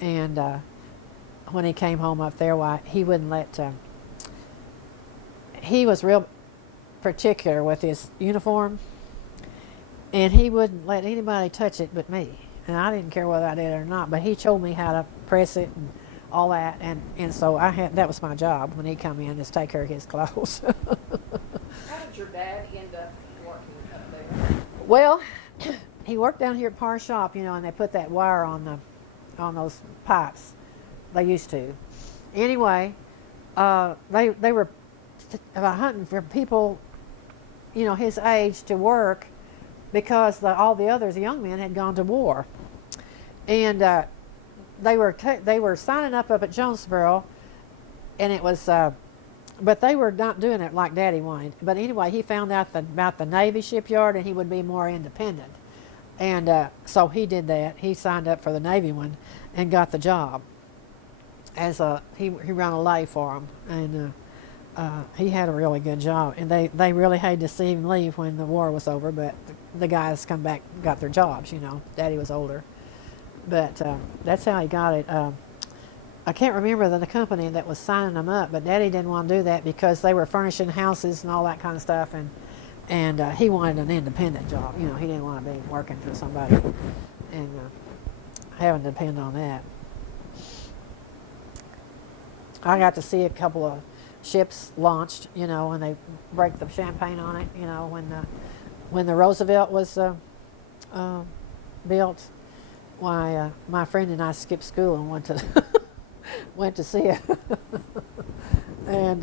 And when he came home up there, why he wouldn't let. He was real particular with his uniform, and he wouldn't let anybody touch it but me. And I didn't care whether I did it or not, but he showed me how to press it and all that, and so that was my job when he come in, is take care of his clothes. How did your dad end up working up there? Well, he worked down here at Parr Shop, you know, and they put that wire on those pipes. They used to. Anyway, they were hunting for people, you know, his age to work, because all the others, the young men, had gone to war, and they were signing up at Jonesboro, and it was, but they were not doing it like Daddy wanted. But anyway, he found out about the Navy shipyard, and he would be more independent, and so he did that. He signed up for the Navy one, and got the job. He ran a lathe for him, and he had a really good job, and they really hated to see him leave when the war was over, but the guys come back, got their jobs, you know. Daddy was older, but that's how he got it. I can't remember the company that was signing them up, but Daddy didn't want to do that because they were furnishing houses and all that kind of stuff, and he wanted an independent job, you know. He didn't want to be working for somebody and having to depend on that. I got to see a couple of ships launched, you know, when they break the champagne on it, you know, when the Roosevelt was built. Why, my friend and I skipped school and went to see it. And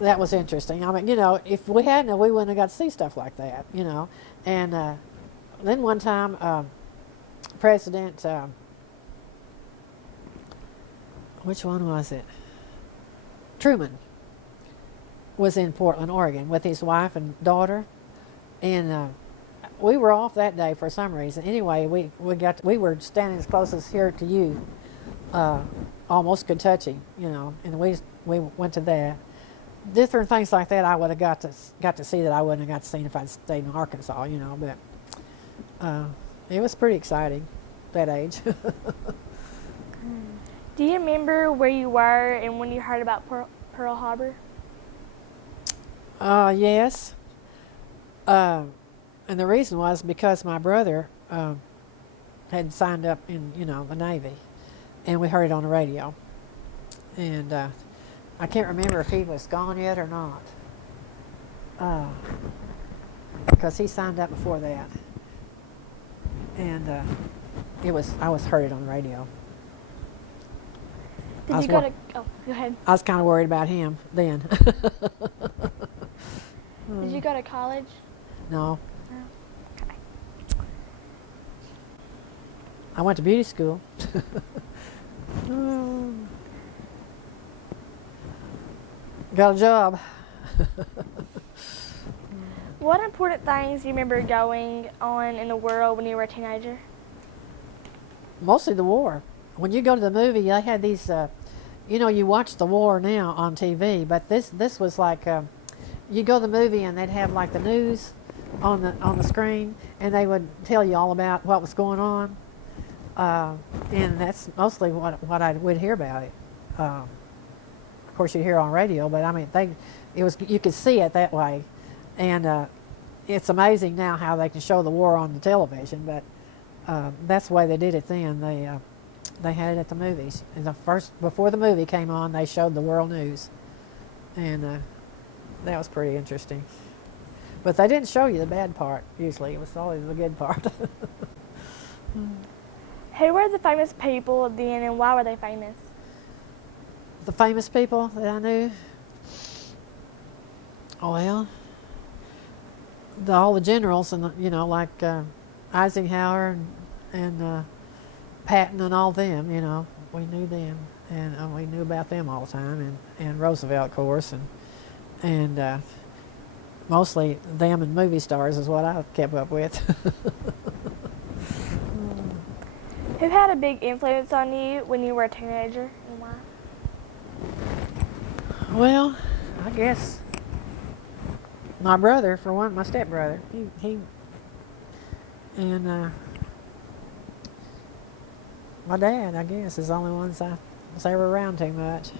that was interesting. I mean, you know, if we hadn't, we wouldn't have got to see stuff like that, you know. And then one time, President, which one was it? Truman was in Portland, Oregon, with his wife and daughter, and we were off that day for some reason. Anyway, we were standing as close as here to you, almost could touch him, you know, and we went to that. Different things like that I would have got to see that I wouldn't have got to see if I'd stayed in Arkansas, you know. But it was pretty exciting, that age. Do you remember where you were and when you heard about Pearl Harbor? Yes. And the reason was because my brother had signed up in, you know, the Navy, and we heard it on the radio. And I can't remember if he was gone yet or not, because he signed up before that. And I was heard it on the radio. Did you go to? Oh, go ahead. I was kind of worried about him then. Did you go to college? No. No. Okay. I went to beauty school. Got a job. What important things do you remember going on in the world when you were a teenager? Mostly the war. When you go to the movie, they had these, you know, you watch the war now on TV, but this was like, you go to the movie and they'd have like the news on the screen, and they would tell you all about what was going on, and that's mostly what I would hear about it. Of course, you hear on radio, but I mean, you could see it that way, and it's amazing now how they can show the war on the television, but that's the way they did it then. They had it at the movies. And before the movie came on, they showed the world news, and that was pretty interesting. But they didn't show you the bad part. Usually, it was always the good part. Who were the famous people then, and why were they famous? The famous people that I knew. Oh, well, all the generals, and you know, like Eisenhower and Patton and all them, you know. we knew them, and we knew about them all the time, and Roosevelt, of course, and mostly them and movie stars is what I kept up with. Who had a big influence on you when you were a teenager and why? Well, I guess my brother, for one, my stepbrother, he and my dad, I guess, is the only ones I was ever around too much.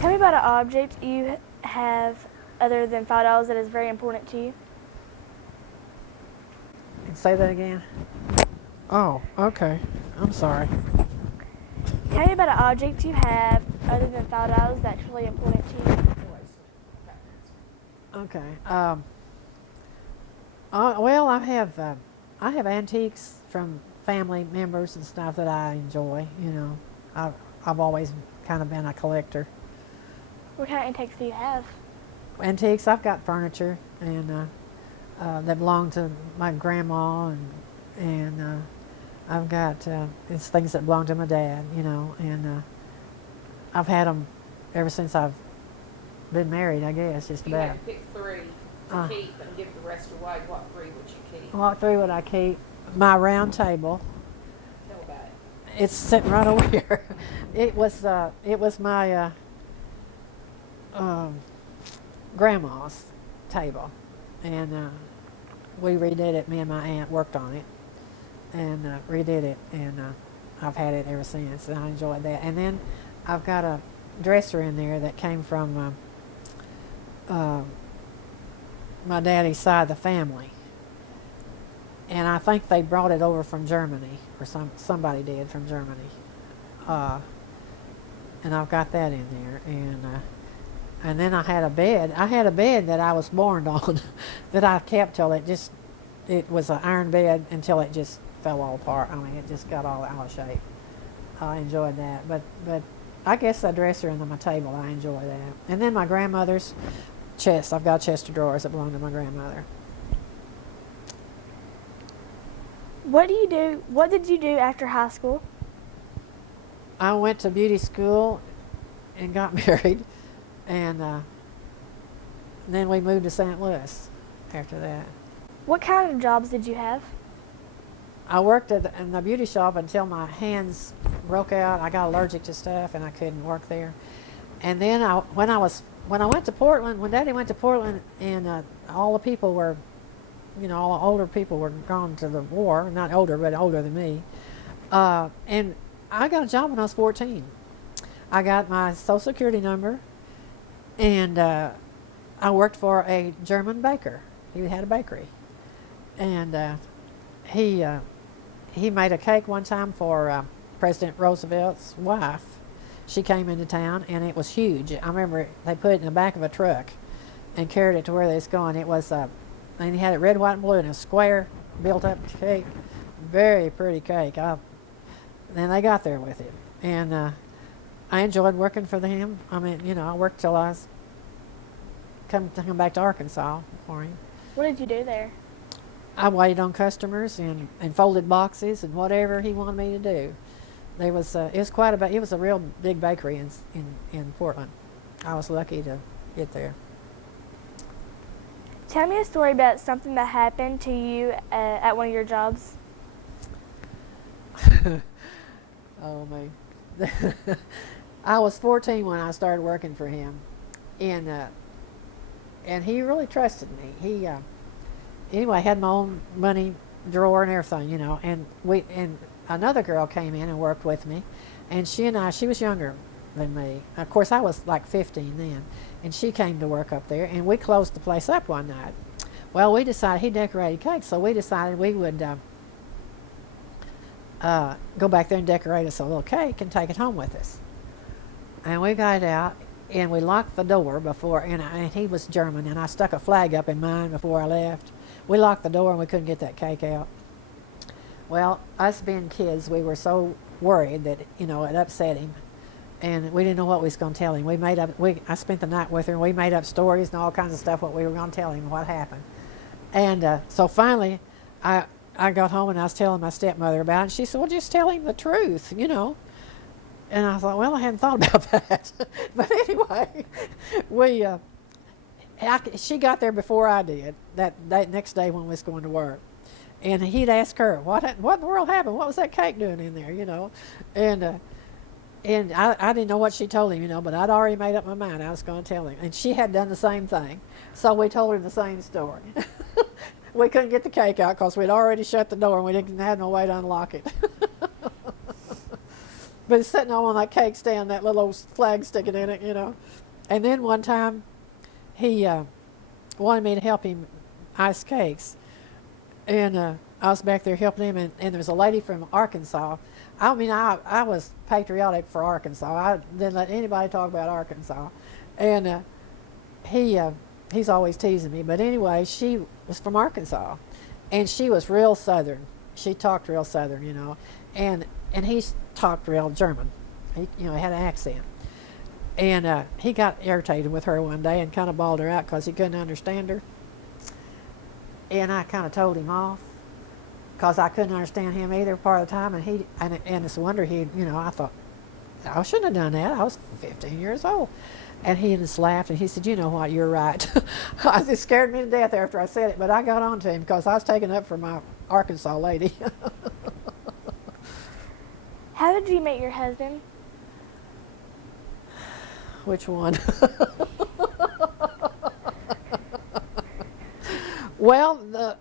Tell me about an object you have other than $5 that is very important to you. Can you say that again? Oh, okay. I'm sorry. Tell me about an object you have other than $5 that's really important to you. Okay. Well, I have antiques from family members and stuff that I enjoy. You know, I've always kind of been a collector. What kind of antiques do you have? Antiques. I've got furniture and that belonged to my grandma, and I've got it's things that belong to my dad. You know, and I've had them ever since I've been married. I guess just If you about. had to pick 3 to keep and give the rest away, what 3 would you keep? What 3 would I keep? My round table. Tell about it. It's sitting right over here. It was my grandma's table, and we redid it. Me and my aunt worked on it and redid it, and I've had it ever since, and I enjoyed that. And then I've got a dresser in there that came from my daddy's side of the family, and I think they brought it over from Germany, or somebody did from Germany, and I've got that in there. And then I had a bed. I had a bed that I was born on, that I kept till it was an iron bed until it just fell all apart. I mean, it just got all out of shape. I enjoyed that, but I guess the dresser and my table, I enjoy that. And then my grandmother's chest. I've got a chest of drawers that belong to my grandmother. What did you do after high school? I went to beauty school and got married, and then we moved to St. Louis after that. What kind of jobs did you have? I worked in the beauty shop until my hands broke out. I got allergic to stuff and I couldn't work there. And then when I went to Portland, when Daddy went to Portland, and all the people were, you know, all the older people were gone to the war. Not older, but older than me. And I got a job when I was 14. I got my Social Security number, and I worked for a German baker. He had a bakery, and he made a cake one time for President Roosevelt's wife. She came into town, and it was huge. I remember they put it in the back of a truck and carried it to where they was going. It was, and he had it red, white, and blue in a square, built-up cake. Very pretty cake. Then they got there with it, and I enjoyed working for him. I mean, you know, I worked till I was come back to Arkansas for him. What did you do there? I waited on customers and folded boxes and whatever he wanted me to do. It was a real big bakery in Portland. I was lucky to get there. Tell me a story about something that happened to you at one of your jobs. Oh man, I was 14 when I started working for him, and he really trusted me. He anyway, had my own money drawer and everything, you know. And another girl came in and worked with me, and she was younger than me. Of course, I was like 15 then, and she came to work up there, and we closed the place up one night. Well, we decided he decorated cakes, so we decided we would go back there and decorate us a little cake and take it home with us. And we got it out, and we locked the door before. And he was German, and I stuck a flag up in mine before I left. We locked the door, and we couldn't get that cake out. Well, us being kids, we were so worried that, you know, it upset him, and we didn't know what we was going to tell him. I spent the night with her, and we made up stories and all kinds of stuff what we were going to tell him what happened. And so finally, I got home and I was telling my stepmother about it. And she said, well, just tell him the truth, you know. And I thought, well, I hadn't thought about that. But anyway, we, she got there before I did, that next day when we was going to work. And he'd ask her, what in the world happened? What was that cake doing in there, you know? And I didn't know what she told him, you know, but I'd already made up my mind I was going to tell him. And she had done the same thing. So we told her the same story. We couldn't get the cake out because we'd already shut the door and we didn't have no way to unlock it. But it's sitting on that cake stand, that little old flag sticking in it, you know. And then one time he wanted me to help him ice cakes. And I was back there helping him, and there was a lady from Arkansas. I mean, I was patriotic for Arkansas. I didn't let anybody talk about Arkansas. And he's always teasing me. But anyway, she was from Arkansas, and she was real Southern. She talked real Southern, you know. And he talked real German. He, you know, had an accent. And he got irritated with her one day and kind of bawled her out because he couldn't understand her. And I kind of told him off because I couldn't understand him either part of the time. And it's a wonder he, you know, I thought, I shouldn't have done that. I was 15 years old. And he just laughed and he said, you know what, you're right. It scared me to death after I said it, but I got on to him because I was taking up for my Arkansas lady. How did you meet your husband? Which one? Well, the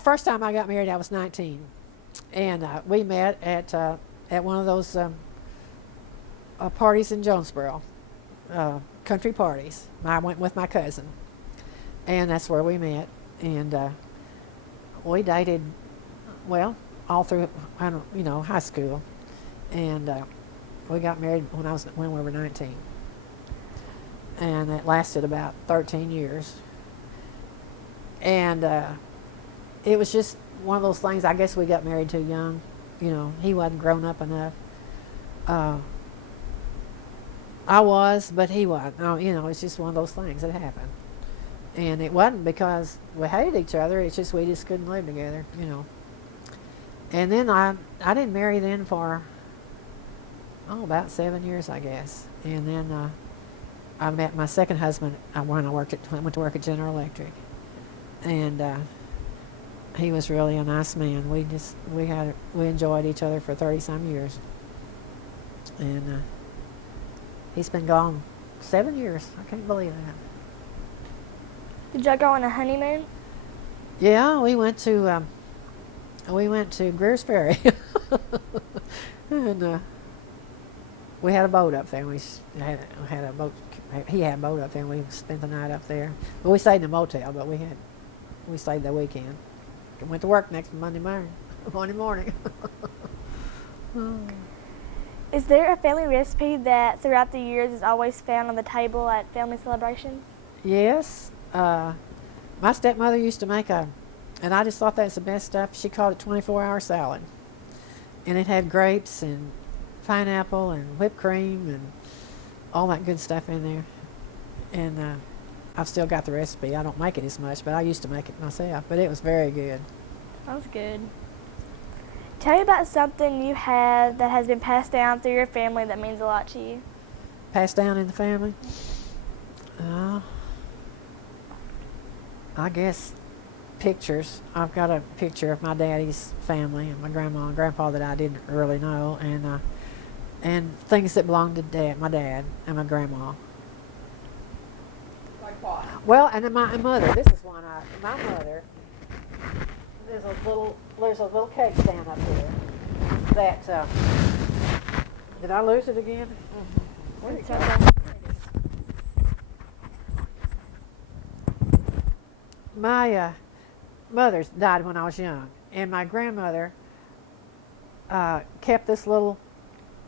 first time I got married, I was 19, and we met at one of those parties in Jonesboro, country parties. I went with my cousin, and that's where we met, and we dated, well, all through, you know, high school, and we got married when we were 19, and it lasted about 13 years. And it was just one of those things. I guess we got married too young. You know, he wasn't grown up enough. I was, but he wasn't. No, you know, it's just one of those things that happened. And it wasn't because we hated each other. It's just we just couldn't live together, you know. And then I didn't marry then for, about 7 years, I guess. And then I met my second husband when I went to work at General Electric. And he was really a nice man. We enjoyed each other for 30-some years, and he's been gone 7 years. I can't believe that. Did y'all go on a honeymoon? Yeah, we went to Greer's Ferry, and we had a boat up there. We had a boat. He had a boat up there, and we spent the night up there. Well, we stayed in a motel, but we stayed the weekend. Went to work next Monday morning. Is there a family recipe that throughout the years is always found on the table at family celebrations? Yes. My stepmother used to make and I just thought that's the best stuff. She called it 24-hour salad. And it had grapes and pineapple and whipped cream and all that good stuff in there. And I've still got the recipe. I don't make it as much, but I used to make it myself. But it was very good. Sounds good. Tell me about something you have that has been passed down through your family that means a lot to you. Passed down in the family? I guess pictures. I've got a picture of my daddy's family and my grandma and grandpa that I didn't really know, and things that belonged to my dad and my grandma. Like what? Well, and then my mother. This is one. My mother. There's a little cake stand up here. That. Did I lose it again? Mm-hmm. Where'd it go? My mother died when I was young, and my grandmother kept this little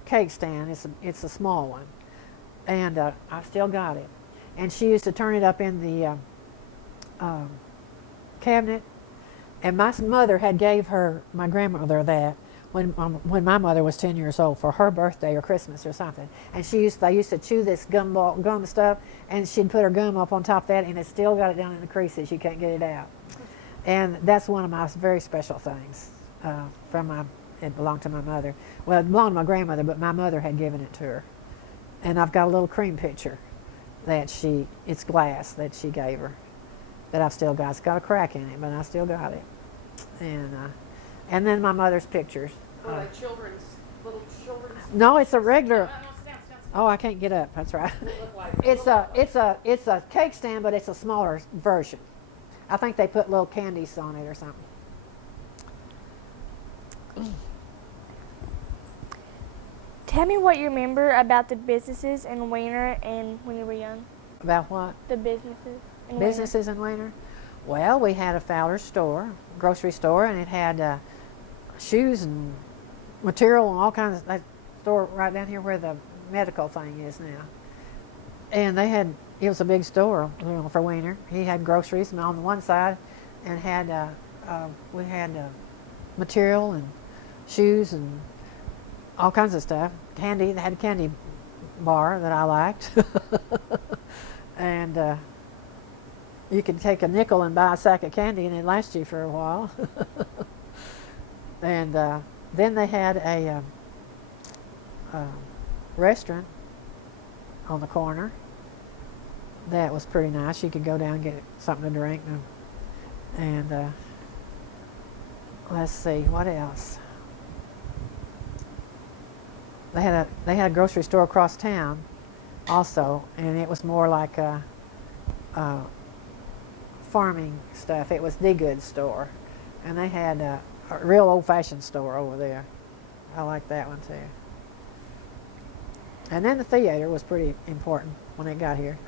cake stand. It's a small one, and I still got it. And she used to turn it up in the cabinet. And my mother had gave my grandmother that when my mother was 10 years old for her birthday or Christmas or something. And they used to chew this gum stuff, and she'd put her gum up on top of that, and it still got it down in the creases. You can't get it out. And that's one of my very special things it belonged to my mother. Well, it belonged to my grandmother, but my mother had given it to her. And I've got a little cream pitcher it's glass that she gave her that I've still got. It's got a crack in it, but I still got it. And then my mother's pictures. Were they little children's? No, it's a regular. No, sit down. Oh, I can't get up. That's right. Look like It's a cake stand, but it's a smaller version. I think they put little candies on it or something. Tell me what you remember about the businesses in Weiner and when you were young. About what? The businesses in Businesses in Weiner? Well, we had a Fowler's store, grocery store, and it had shoes and material and all kinds of, that store right down here where the medical thing is now. And it was a big store, for Weiner. He had groceries on one side and we had material and shoes and all kinds of stuff. Candy, they had a candy bar that I liked. And you could take a nickel and buy a sack of candy and it'd last you for a while. And then they had a restaurant on the corner that was pretty nice. You could go down and get something to drink. And let's see, what else? They had a grocery store across town also, and it was more like a farming stuff. It was the goods store, and they had a real old-fashioned store over there. I like that one too. And then the theater was pretty important when it got here.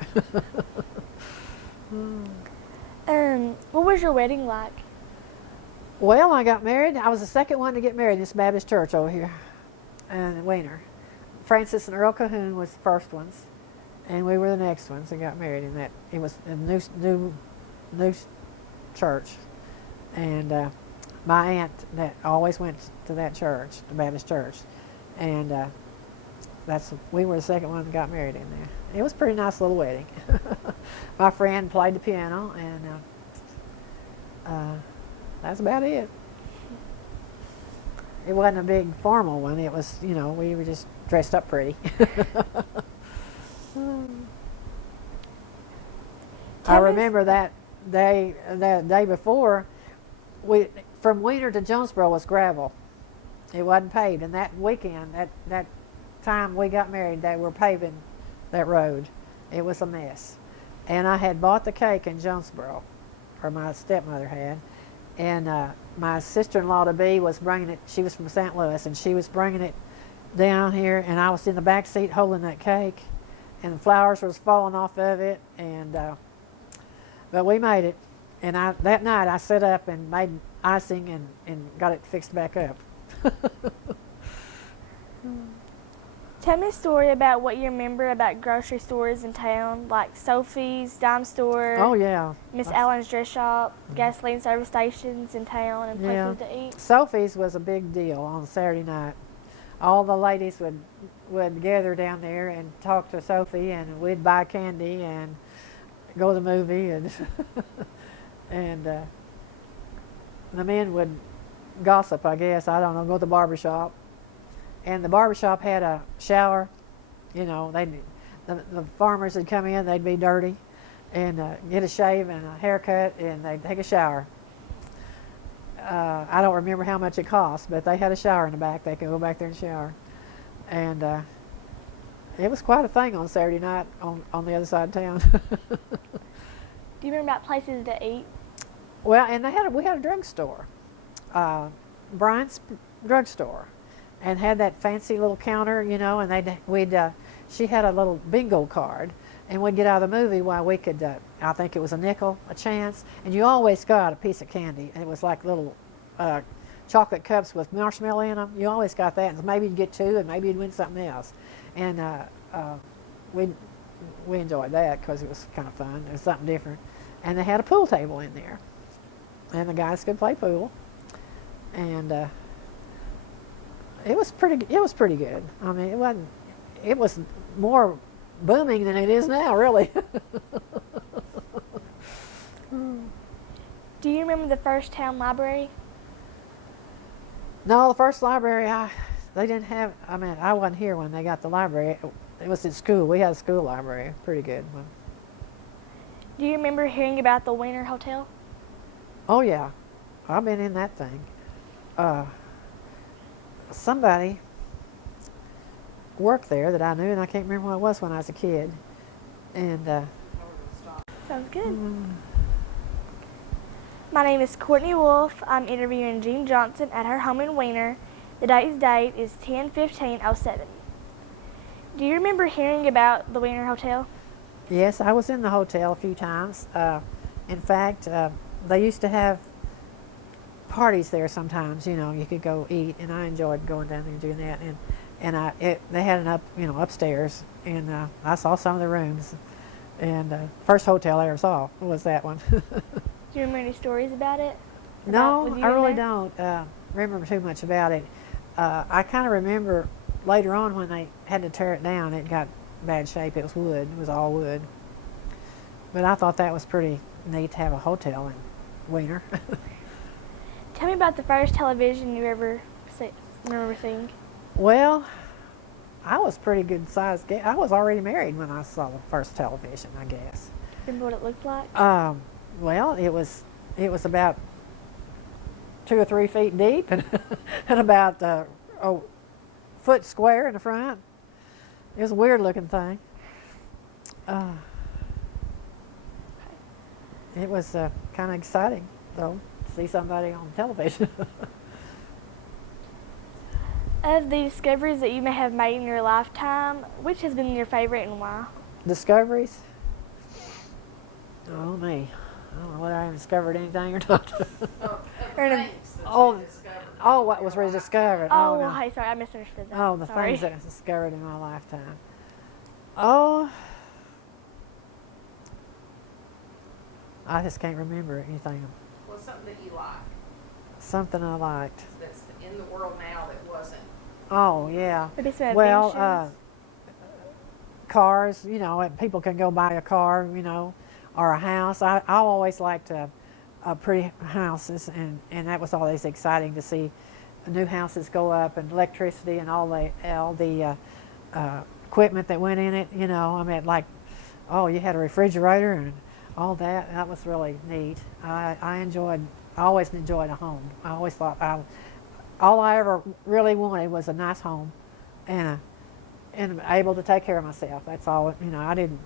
What was your wedding like? Well, I got married. I was the second one to get married in this Baptist church over here in Weiner. Francis and Earl Cahoon was the first ones, and we were the next ones that got married in that. It was a new church, and my aunt that always went to that church, the Baptist church, and we were the second one that got married in there. It was a pretty nice little wedding. My friend played the piano, and that's about it. It wasn't a big formal one. It was, we were just dressed up pretty. I remember that day before, from Weiner to Jonesboro was gravel. It wasn't paved, and that weekend, that time we got married, they were paving that road. It was a mess. And I had bought the cake in Jonesboro, or my stepmother had, and my sister-in-law to be was bringing it. She was from St. Louis, and she was bringing it down here, and I was in the back seat holding that cake, and the flowers was falling off of it, and but we made it. And that night I set up and made icing and got it fixed back up. Tell me a story about what you remember about grocery stores in town, like Sophie's, Dime Store. Oh yeah. Miss Allen's dress shop, gasoline service stations in town, and places to eat. Sophie's was a big deal on Saturday night. All the ladies would gather down there and talk to Sophie, and we'd buy candy and go to the movie, and and the men would gossip, I guess. I don't know, go to the barbershop. And the barbershop had a shower. The farmers would come in, they'd be dirty, and get a shave and a haircut, and they'd take a shower. I don't remember how much it cost, but they had a shower in the back. They could go back there and shower. And it was quite a thing on Saturday night on the other side of town. Do you remember about places to eat? Well, and we had a drugstore, Bryant's drugstore, and had that fancy little counter, and she had a little bingo card, and we'd get out of the movie while we could, I think it was a nickel, a chance, and you always got a piece of candy, and it was like little chocolate cups with marshmallow in them. You always got that, and maybe you'd get two, and maybe you'd win something else. And we enjoyed that because it was kind of fun. It was something different. And they had a pool table in there, and the guys could play pool, and it was pretty good. I mean, it was more booming than it is now, really. Do you remember the first town library? No, the first library, they didn't have, I mean, I wasn't here when they got the library. It was at school. We had a school library, pretty good one. Do you remember hearing about the Wiener Hotel? Oh, yeah. I've been in that thing. Somebody worked there that I knew, and I can't remember who it was when I was a kid. And Sounds good. My name is Courtney Wolf. I'm interviewing Jean Johnson at her home in Wiener. The date is 10/15/07. Do you remember hearing about the Wiener Hotel? yes, I was in the hotel a few times. In fact, they used to have parties there sometimes. You know, you could go eat, and I enjoyed going down there and doing that. And they had an upstairs, and I saw some of the rooms. And first hotel I ever saw was that one. Do you remember any stories about it? No, With you I in really there? don't remember too much about it. I kind of remember later on when they had to tear it down, it got bad shape. It was wood. It was all wood. But I thought that was pretty neat to have a hotel in Wiener. Tell me about the first television you ever remember seeing. Well, I was pretty good sized. I was already married when I saw the first television, I guess. Remember what it looked like? Well, it was about 2 or 3 feet deep and, and about a foot square in the front. It was a weird looking thing. It was kind of exciting, though, to see somebody on television. Of the discoveries that you may have made in your lifetime, which has been your favorite and why? Discoveries? Oh, me. I don't know whether I discovered anything or not. Or in a- Things that's Oh, been discovered. oh, what was rediscovered? Oh, no. hey, sorry, I misunderstood that. Oh, the sorry. things that I discovered in my lifetime. Oh, I just can't remember anything. Well, something that you like Something I liked. that's in the world now that wasn't. Oh, yeah. Maybe some Well, inventions. cars, you know, people can go buy a car, you know, or a house. I always liked pretty houses, and that was always exciting to see new houses go up, and electricity and all the equipment that went in it, you know. I mean, like, oh, you had a refrigerator and all that. That was really neat. I always enjoyed a home. I always thought all I ever really wanted was a nice home and able to take care of myself. That's all, you know. I didn't,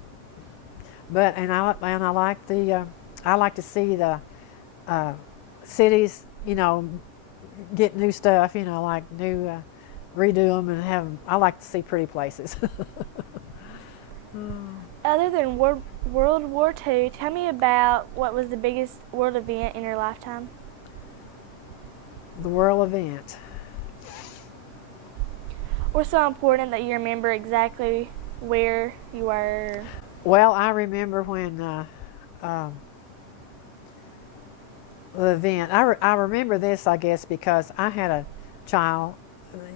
but I like I like to see the cities, you know, get new stuff, you know, like redo them and have 'em. I like to see pretty places. Other than World War II, tell me about what was the biggest world event in your lifetime. The world event. Or so important that you remember exactly where you were. Well, I remember when the event. I remember this, I guess, because I had a child,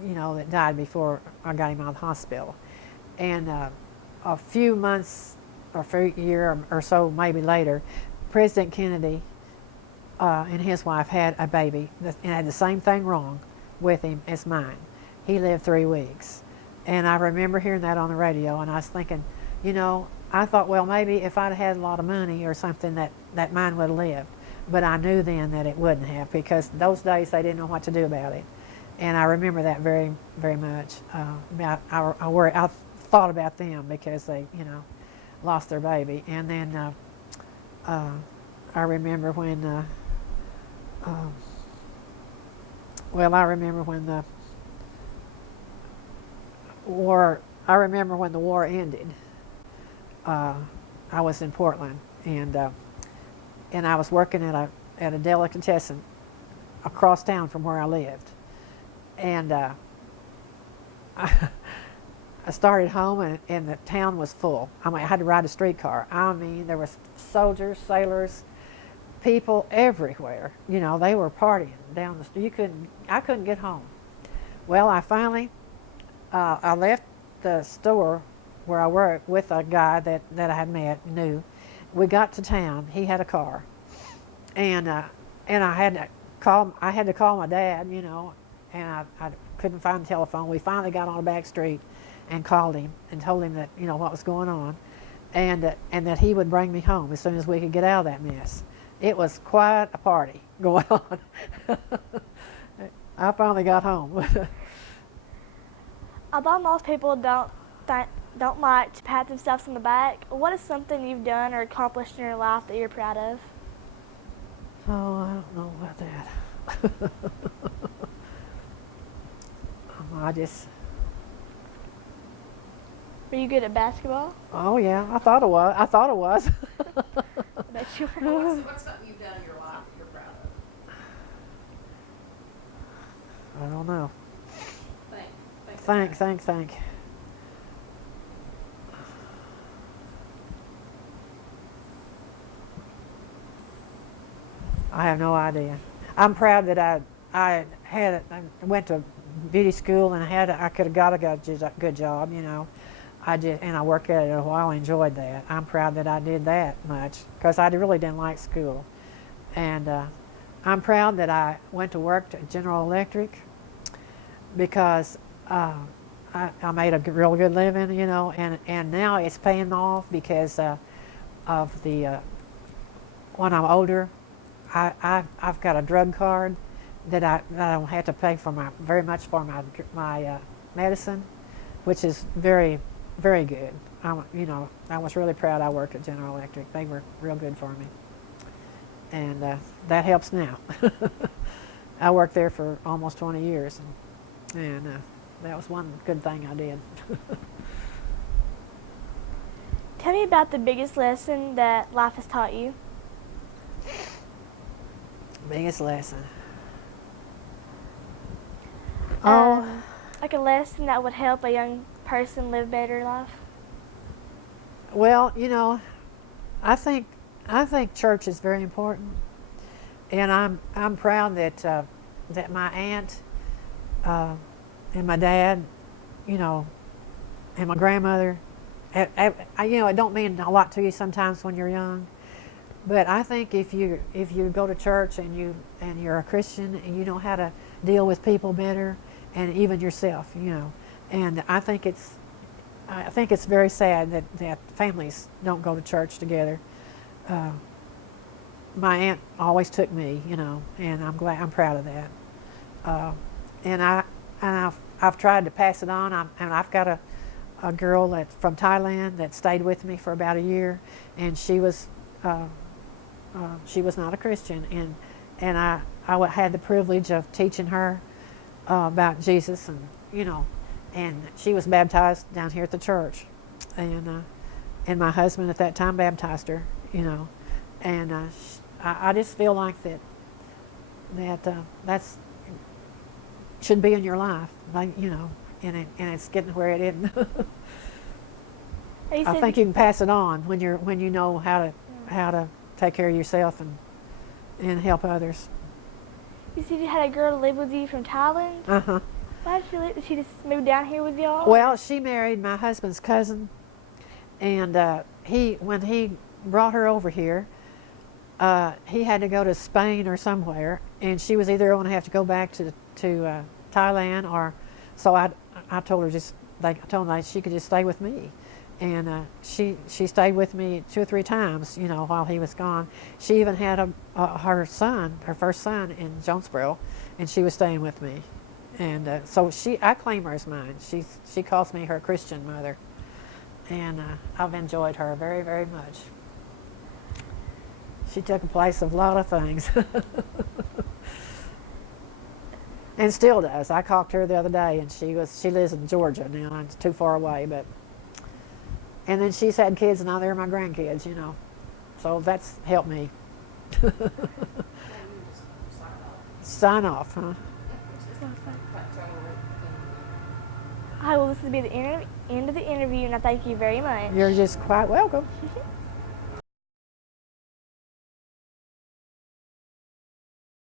you know, that died before I got him out of the hospital, and a few months or a year or so maybe later, President Kennedy and his wife had a baby and had the same thing wrong with him as mine. He lived 3 weeks, and I remember hearing that on the radio, and I was thinking, you know, I thought, well, maybe if I'd had a lot of money or something that mine would have lived. But I knew then that it wouldn't have, because those days they didn't know what to do about it. And I remember that very, very much. I thought about them because they, you know, lost their baby. And then I remember when, I remember when the war, ended. I was in Portland, and I was working at a delicatessen across town from where I lived, and I started home, and the town was full. I mean, I had to ride a streetcar. I mean, there was soldiers, sailors, people everywhere. You know, they were partying down the street. I couldn't get home. Well, I finally I left the store where I worked with a guy that I had knew. We got to town. He had a car, and I had to call my dad, you know, and I couldn't find the telephone. We finally got on a back street and called him and told him that, you know, what was going on, and that he would bring me home as soon as we could get out of that mess. It was quite a party going on. I finally got home. Although most people don't like to pat themselves on the back, what is something you've done or accomplished in your life that you're proud of? Oh, I don't know about that. Were you good at basketball? Oh yeah, I thought it was. I bet you were. What's something you've done in your life that you're proud of? I don't know. Think. I have no idea. I'm proud that I went to beauty school and I could have got a good job, you know. And I worked at it a while. I enjoyed that. I'm proud that I did that much because I really didn't like school. And I'm proud that I went to work at General Electric because I made a real good living, you know, and now it's paying off because of the when I'm older, I've got a drug card that I don't have to pay for very much for my medicine, which is very, very good. You know, I was really proud I worked at General Electric. They were real good for me, and that helps now. I worked there for almost 20 years, and that was one good thing I did. Tell me about the biggest lesson that life has taught you. Biggest lesson. Like a lesson that would help a young person live better life. Well, you know, I think church is very important, and I'm proud that my aunt and my dad, you know, and my grandmother. You know, it don't mean a lot to you sometimes when you're young, but I think if you go to church and you're a Christian and you know how to deal with people better, and even yourself, you know, and I think it's very sad that families don't go to church together. My aunt always took me, you know, and I'm proud of that. And I've tried to pass it on. And I've got a girl that's from Thailand that stayed with me for about a year, and she was not a Christian, and I had the privilege of teaching her about Jesus, and you know, and she was baptized down here at the church, and my husband at that time baptized her, you know, and I just feel like that's should be in your life, like, you know, and it's getting where it isn't. I think you can pass it on when you know how to take care of yourself and help others. You said you had a girl live with you from Thailand? Uh-huh. Why did she live? Did she just move down here with y'all? Well, she married my husband's cousin, and when he brought her over here, he had to go to Spain or somewhere, and she was either going to have to go back to Thailand, or so I told her I told her she could just stay with me, and she stayed with me 2 or 3 times, you know, while he was gone. She even had her first son in Jonesboro, and she was staying with me, and so I claim her as mine. She calls me her Christian mother, and I've enjoyed her very, very much. She took the place of a lot of things. And still does. I talked to her the other day, and she lives in Georgia now, and it's too far away, and then she's had kids, and now they're my grandkids, you know. So that's helped me. Maybe you just sign off. Sign off, huh? Hi, well, this will be the end of the interview, and I thank you very much. You're just quite welcome.